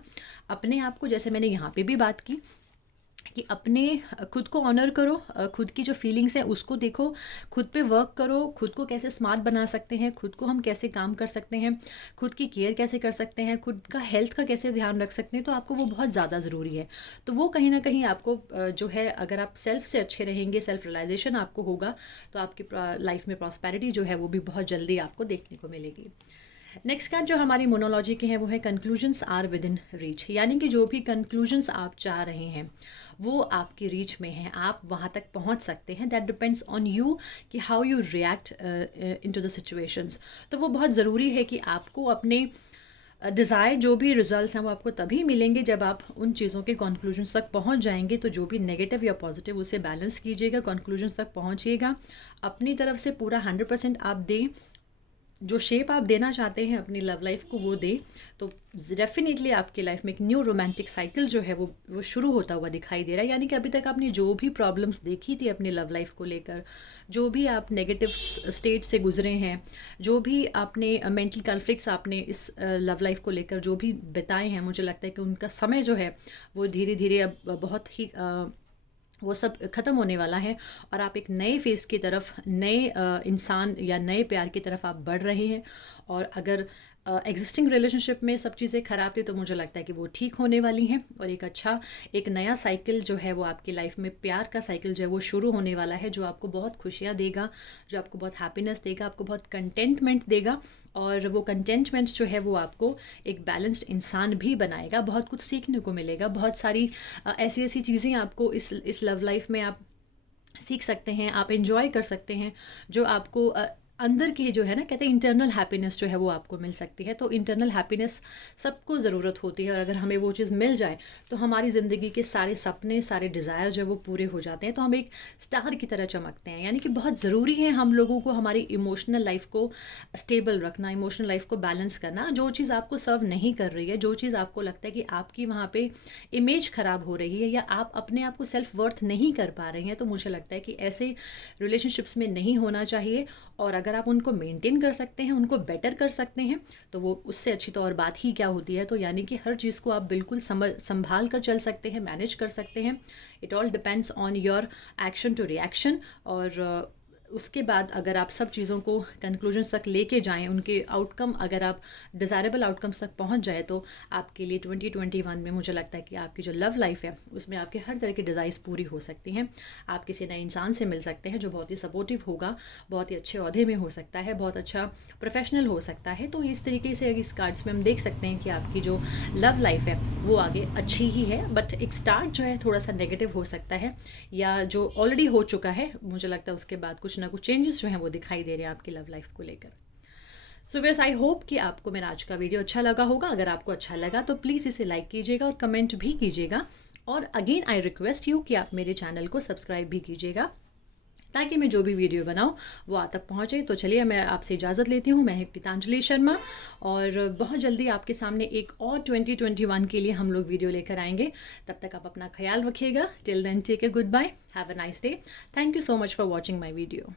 अपने आप को, जैसे मैंने यहाँ पे भी बात की कि अपने खुद को ऑनर करो, खुद की जो फीलिंग्स हैं उसको देखो, खुद पे वर्क करो, खुद को कैसे स्मार्ट बना सकते हैं, खुद को हम कैसे काम कर सकते हैं, खुद की केयर कैसे कर सकते हैं, खुद का हेल्थ का कैसे ध्यान रख सकते हैं, तो आपको वो बहुत ज़्यादा ज़रूरी है। तो वो कहीं ना कहीं आपको जो है, अगर आप सेल्फ से अच्छे रहेंगे, सेल्फ रियलाइजेशन आपको होगा, तो आपकी लाइफ में प्रॉस्पेरिटी जो है वो भी बहुत जल्दी आपको देखने को मिलेगी। नेक्स्ट कार्ड जो हमारी मोनोलॉजी के हैं वो है conclusions are within reach. यानी कि जो भी कंक्लूजन्स आप चाह रहे हैं वो आपकी रीच में है, आप वहाँ तक पहुँच सकते हैं। दैट डिपेंड्स ऑन यू कि how you react into the situations. तो वो बहुत ज़रूरी है कि आपको अपने डिज़ायर जो भी रिजल्ट्स हैं वो आपको तभी मिलेंगे जब आप उन चीज़ों के कंक्लूजन्स तक पहुंच जाएंगे। तो जो भी नेगेटिव या पॉजिटिव उसे बैलेंस कीजिएगा, कंक्लूजन्स तक पहुंचिएगा, अपनी तरफ से पूरा 100% आप दें, जो शेप आप देना चाहते हैं अपनी लव लाइफ को वो दे, तो डेफिनेटली आपकी लाइफ में एक न्यू रोमांटिक साइकिल जो है वो शुरू होता हुआ दिखाई दे रहा है। यानी कि अभी तक आपने जो भी प्रॉब्लम्स देखी थी अपनी लव लाइफ को लेकर, जो भी आप नेगेटिव स्टेज से गुजरे हैं, जो भी आपने मेंटल कॉन्फ्लिक्ट्स आपने इस लव लाइफ को लेकर जो भी बिताए हैं, मुझे लगता है कि उनका समय जो है वो धीरे धीरे अब बहुत ही वो सब ख़त्म होने वाला है, और आप एक नए फेज़ की तरफ, नए इंसान या नए प्यार की तरफ आप बढ़ रहे हैं। और अगर एग्जिस्टिंग रिलेशनशिप में सब चीज़ें ख़राब थी तो मुझे लगता है कि वो ठीक होने वाली हैं, और एक अच्छा एक नया साइकिल जो है वो आपकी लाइफ में, प्यार का साइकिल जो है वो शुरू होने वाला है, जो आपको बहुत खुशियाँ देगा, जो आपको बहुत हैप्पीनेस देगा, आपको बहुत कंटेंटमेंट देगा। और वो कंटेंटमेंट जो है वो आपको एक बैलेंस्ड इंसान भी बनाएगा, बहुत कुछ सीखने को मिलेगा, बहुत सारी ऐसी ऐसी चीज़ें आपको इस लव लाइफ में आप सीख सकते हैं, आप एंजॉय कर सकते हैं, जो आपको अंदर की जो है ना, कहते हैं इंटरनल हैप्पीनेस जो है वो आपको मिल सकती है। तो इंटरनल हैप्पीनेस सबको ज़रूरत होती है, और अगर हमें वो चीज़ मिल जाए तो हमारी ज़िंदगी के सारे सपने, सारे डिज़ायर जो है वो पूरे हो जाते हैं, तो हम एक स्टार की तरह चमकते हैं। यानी कि बहुत ज़रूरी है हम लोगों को हमारी इमोशनल लाइफ को स्टेबल रखना, इमोशनल लाइफ को बैलेंस करना। जो चीज़ आपको सर्व नहीं कर रही है, जो चीज़ आपको लगता है कि आपकी वहाँ पर इमेज ख़राब हो रही है, या आप अपने आप को सेल्फ वर्थ नहीं कर पा रहे हैं, तो मुझे लगता है कि ऐसे रिलेशनशिप्स में नहीं होना चाहिए। और अगर आप उनको मेंटेन कर सकते हैं, उनको बेटर कर सकते हैं, तो वो उससे अच्छी तो और बात ही क्या होती है। तो यानी कि हर चीज़ को आप बिल्कुल संभाल कर चल सकते हैं, मैनेज कर सकते हैं। It all depends on your action to reaction. और उसके बाद अगर आप सब चीज़ों को कंक्लूजन्स तक लेके जाएं, उनके आउटकम अगर आप डिज़ायरेबल आउटकम्स तक पहुंच जाए, तो आपके लिए 2021 में मुझे लगता है कि आपकी जो लव लाइफ है उसमें आपके हर तरह की डिज़ायर्स पूरी हो सकती हैं। आप किसी नए इंसान से मिल सकते हैं जो बहुत ही सपोर्टिव होगा, बहुत ही अच्छे ओहदे में हो सकता है, बहुत अच्छा प्रोफेशनल हो सकता है। तो इस तरीके से इस कार्ड्स में हम देख सकते हैं कि आपकी जो लव लाइफ है वो आगे अच्छी ही है, बट एक स्टार्ट जो है थोड़ा सा नेगेटिव हो सकता है, या जो ऑलरेडी हो चुका है मुझे लगता है उसके बाद कुछ ना कुछ चेंजेस जो हैं वो दिखाई दे रहे हैं आपकी लव लाइफ को लेकर। सो बस आई होप कि आपको मेरा आज का वीडियो अच्छा लगा होगा। अगर आपको अच्छा लगा तो प्लीज़ इसे लाइक कीजिएगा और कमेंट भी कीजिएगा। और अगेन आई रिक्वेस्ट यू कि आप मेरे चैनल को सब्सक्राइब भी कीजिएगा, ताकि मैं जो भी वीडियो बनाऊँ वो आप तक पहुँचे। तो चलिए मैं आपसे इजाज़त लेती हूँ। मैं हूँ गीतांजलि शर्मा, और बहुत जल्दी आपके सामने एक और 2021 के लिए हम लोग वीडियो लेकर आएंगे। तब तक आप अपना ख्याल रखिएगा। Till then take a goodbye, have a nice day. Thank you so much for watching my video.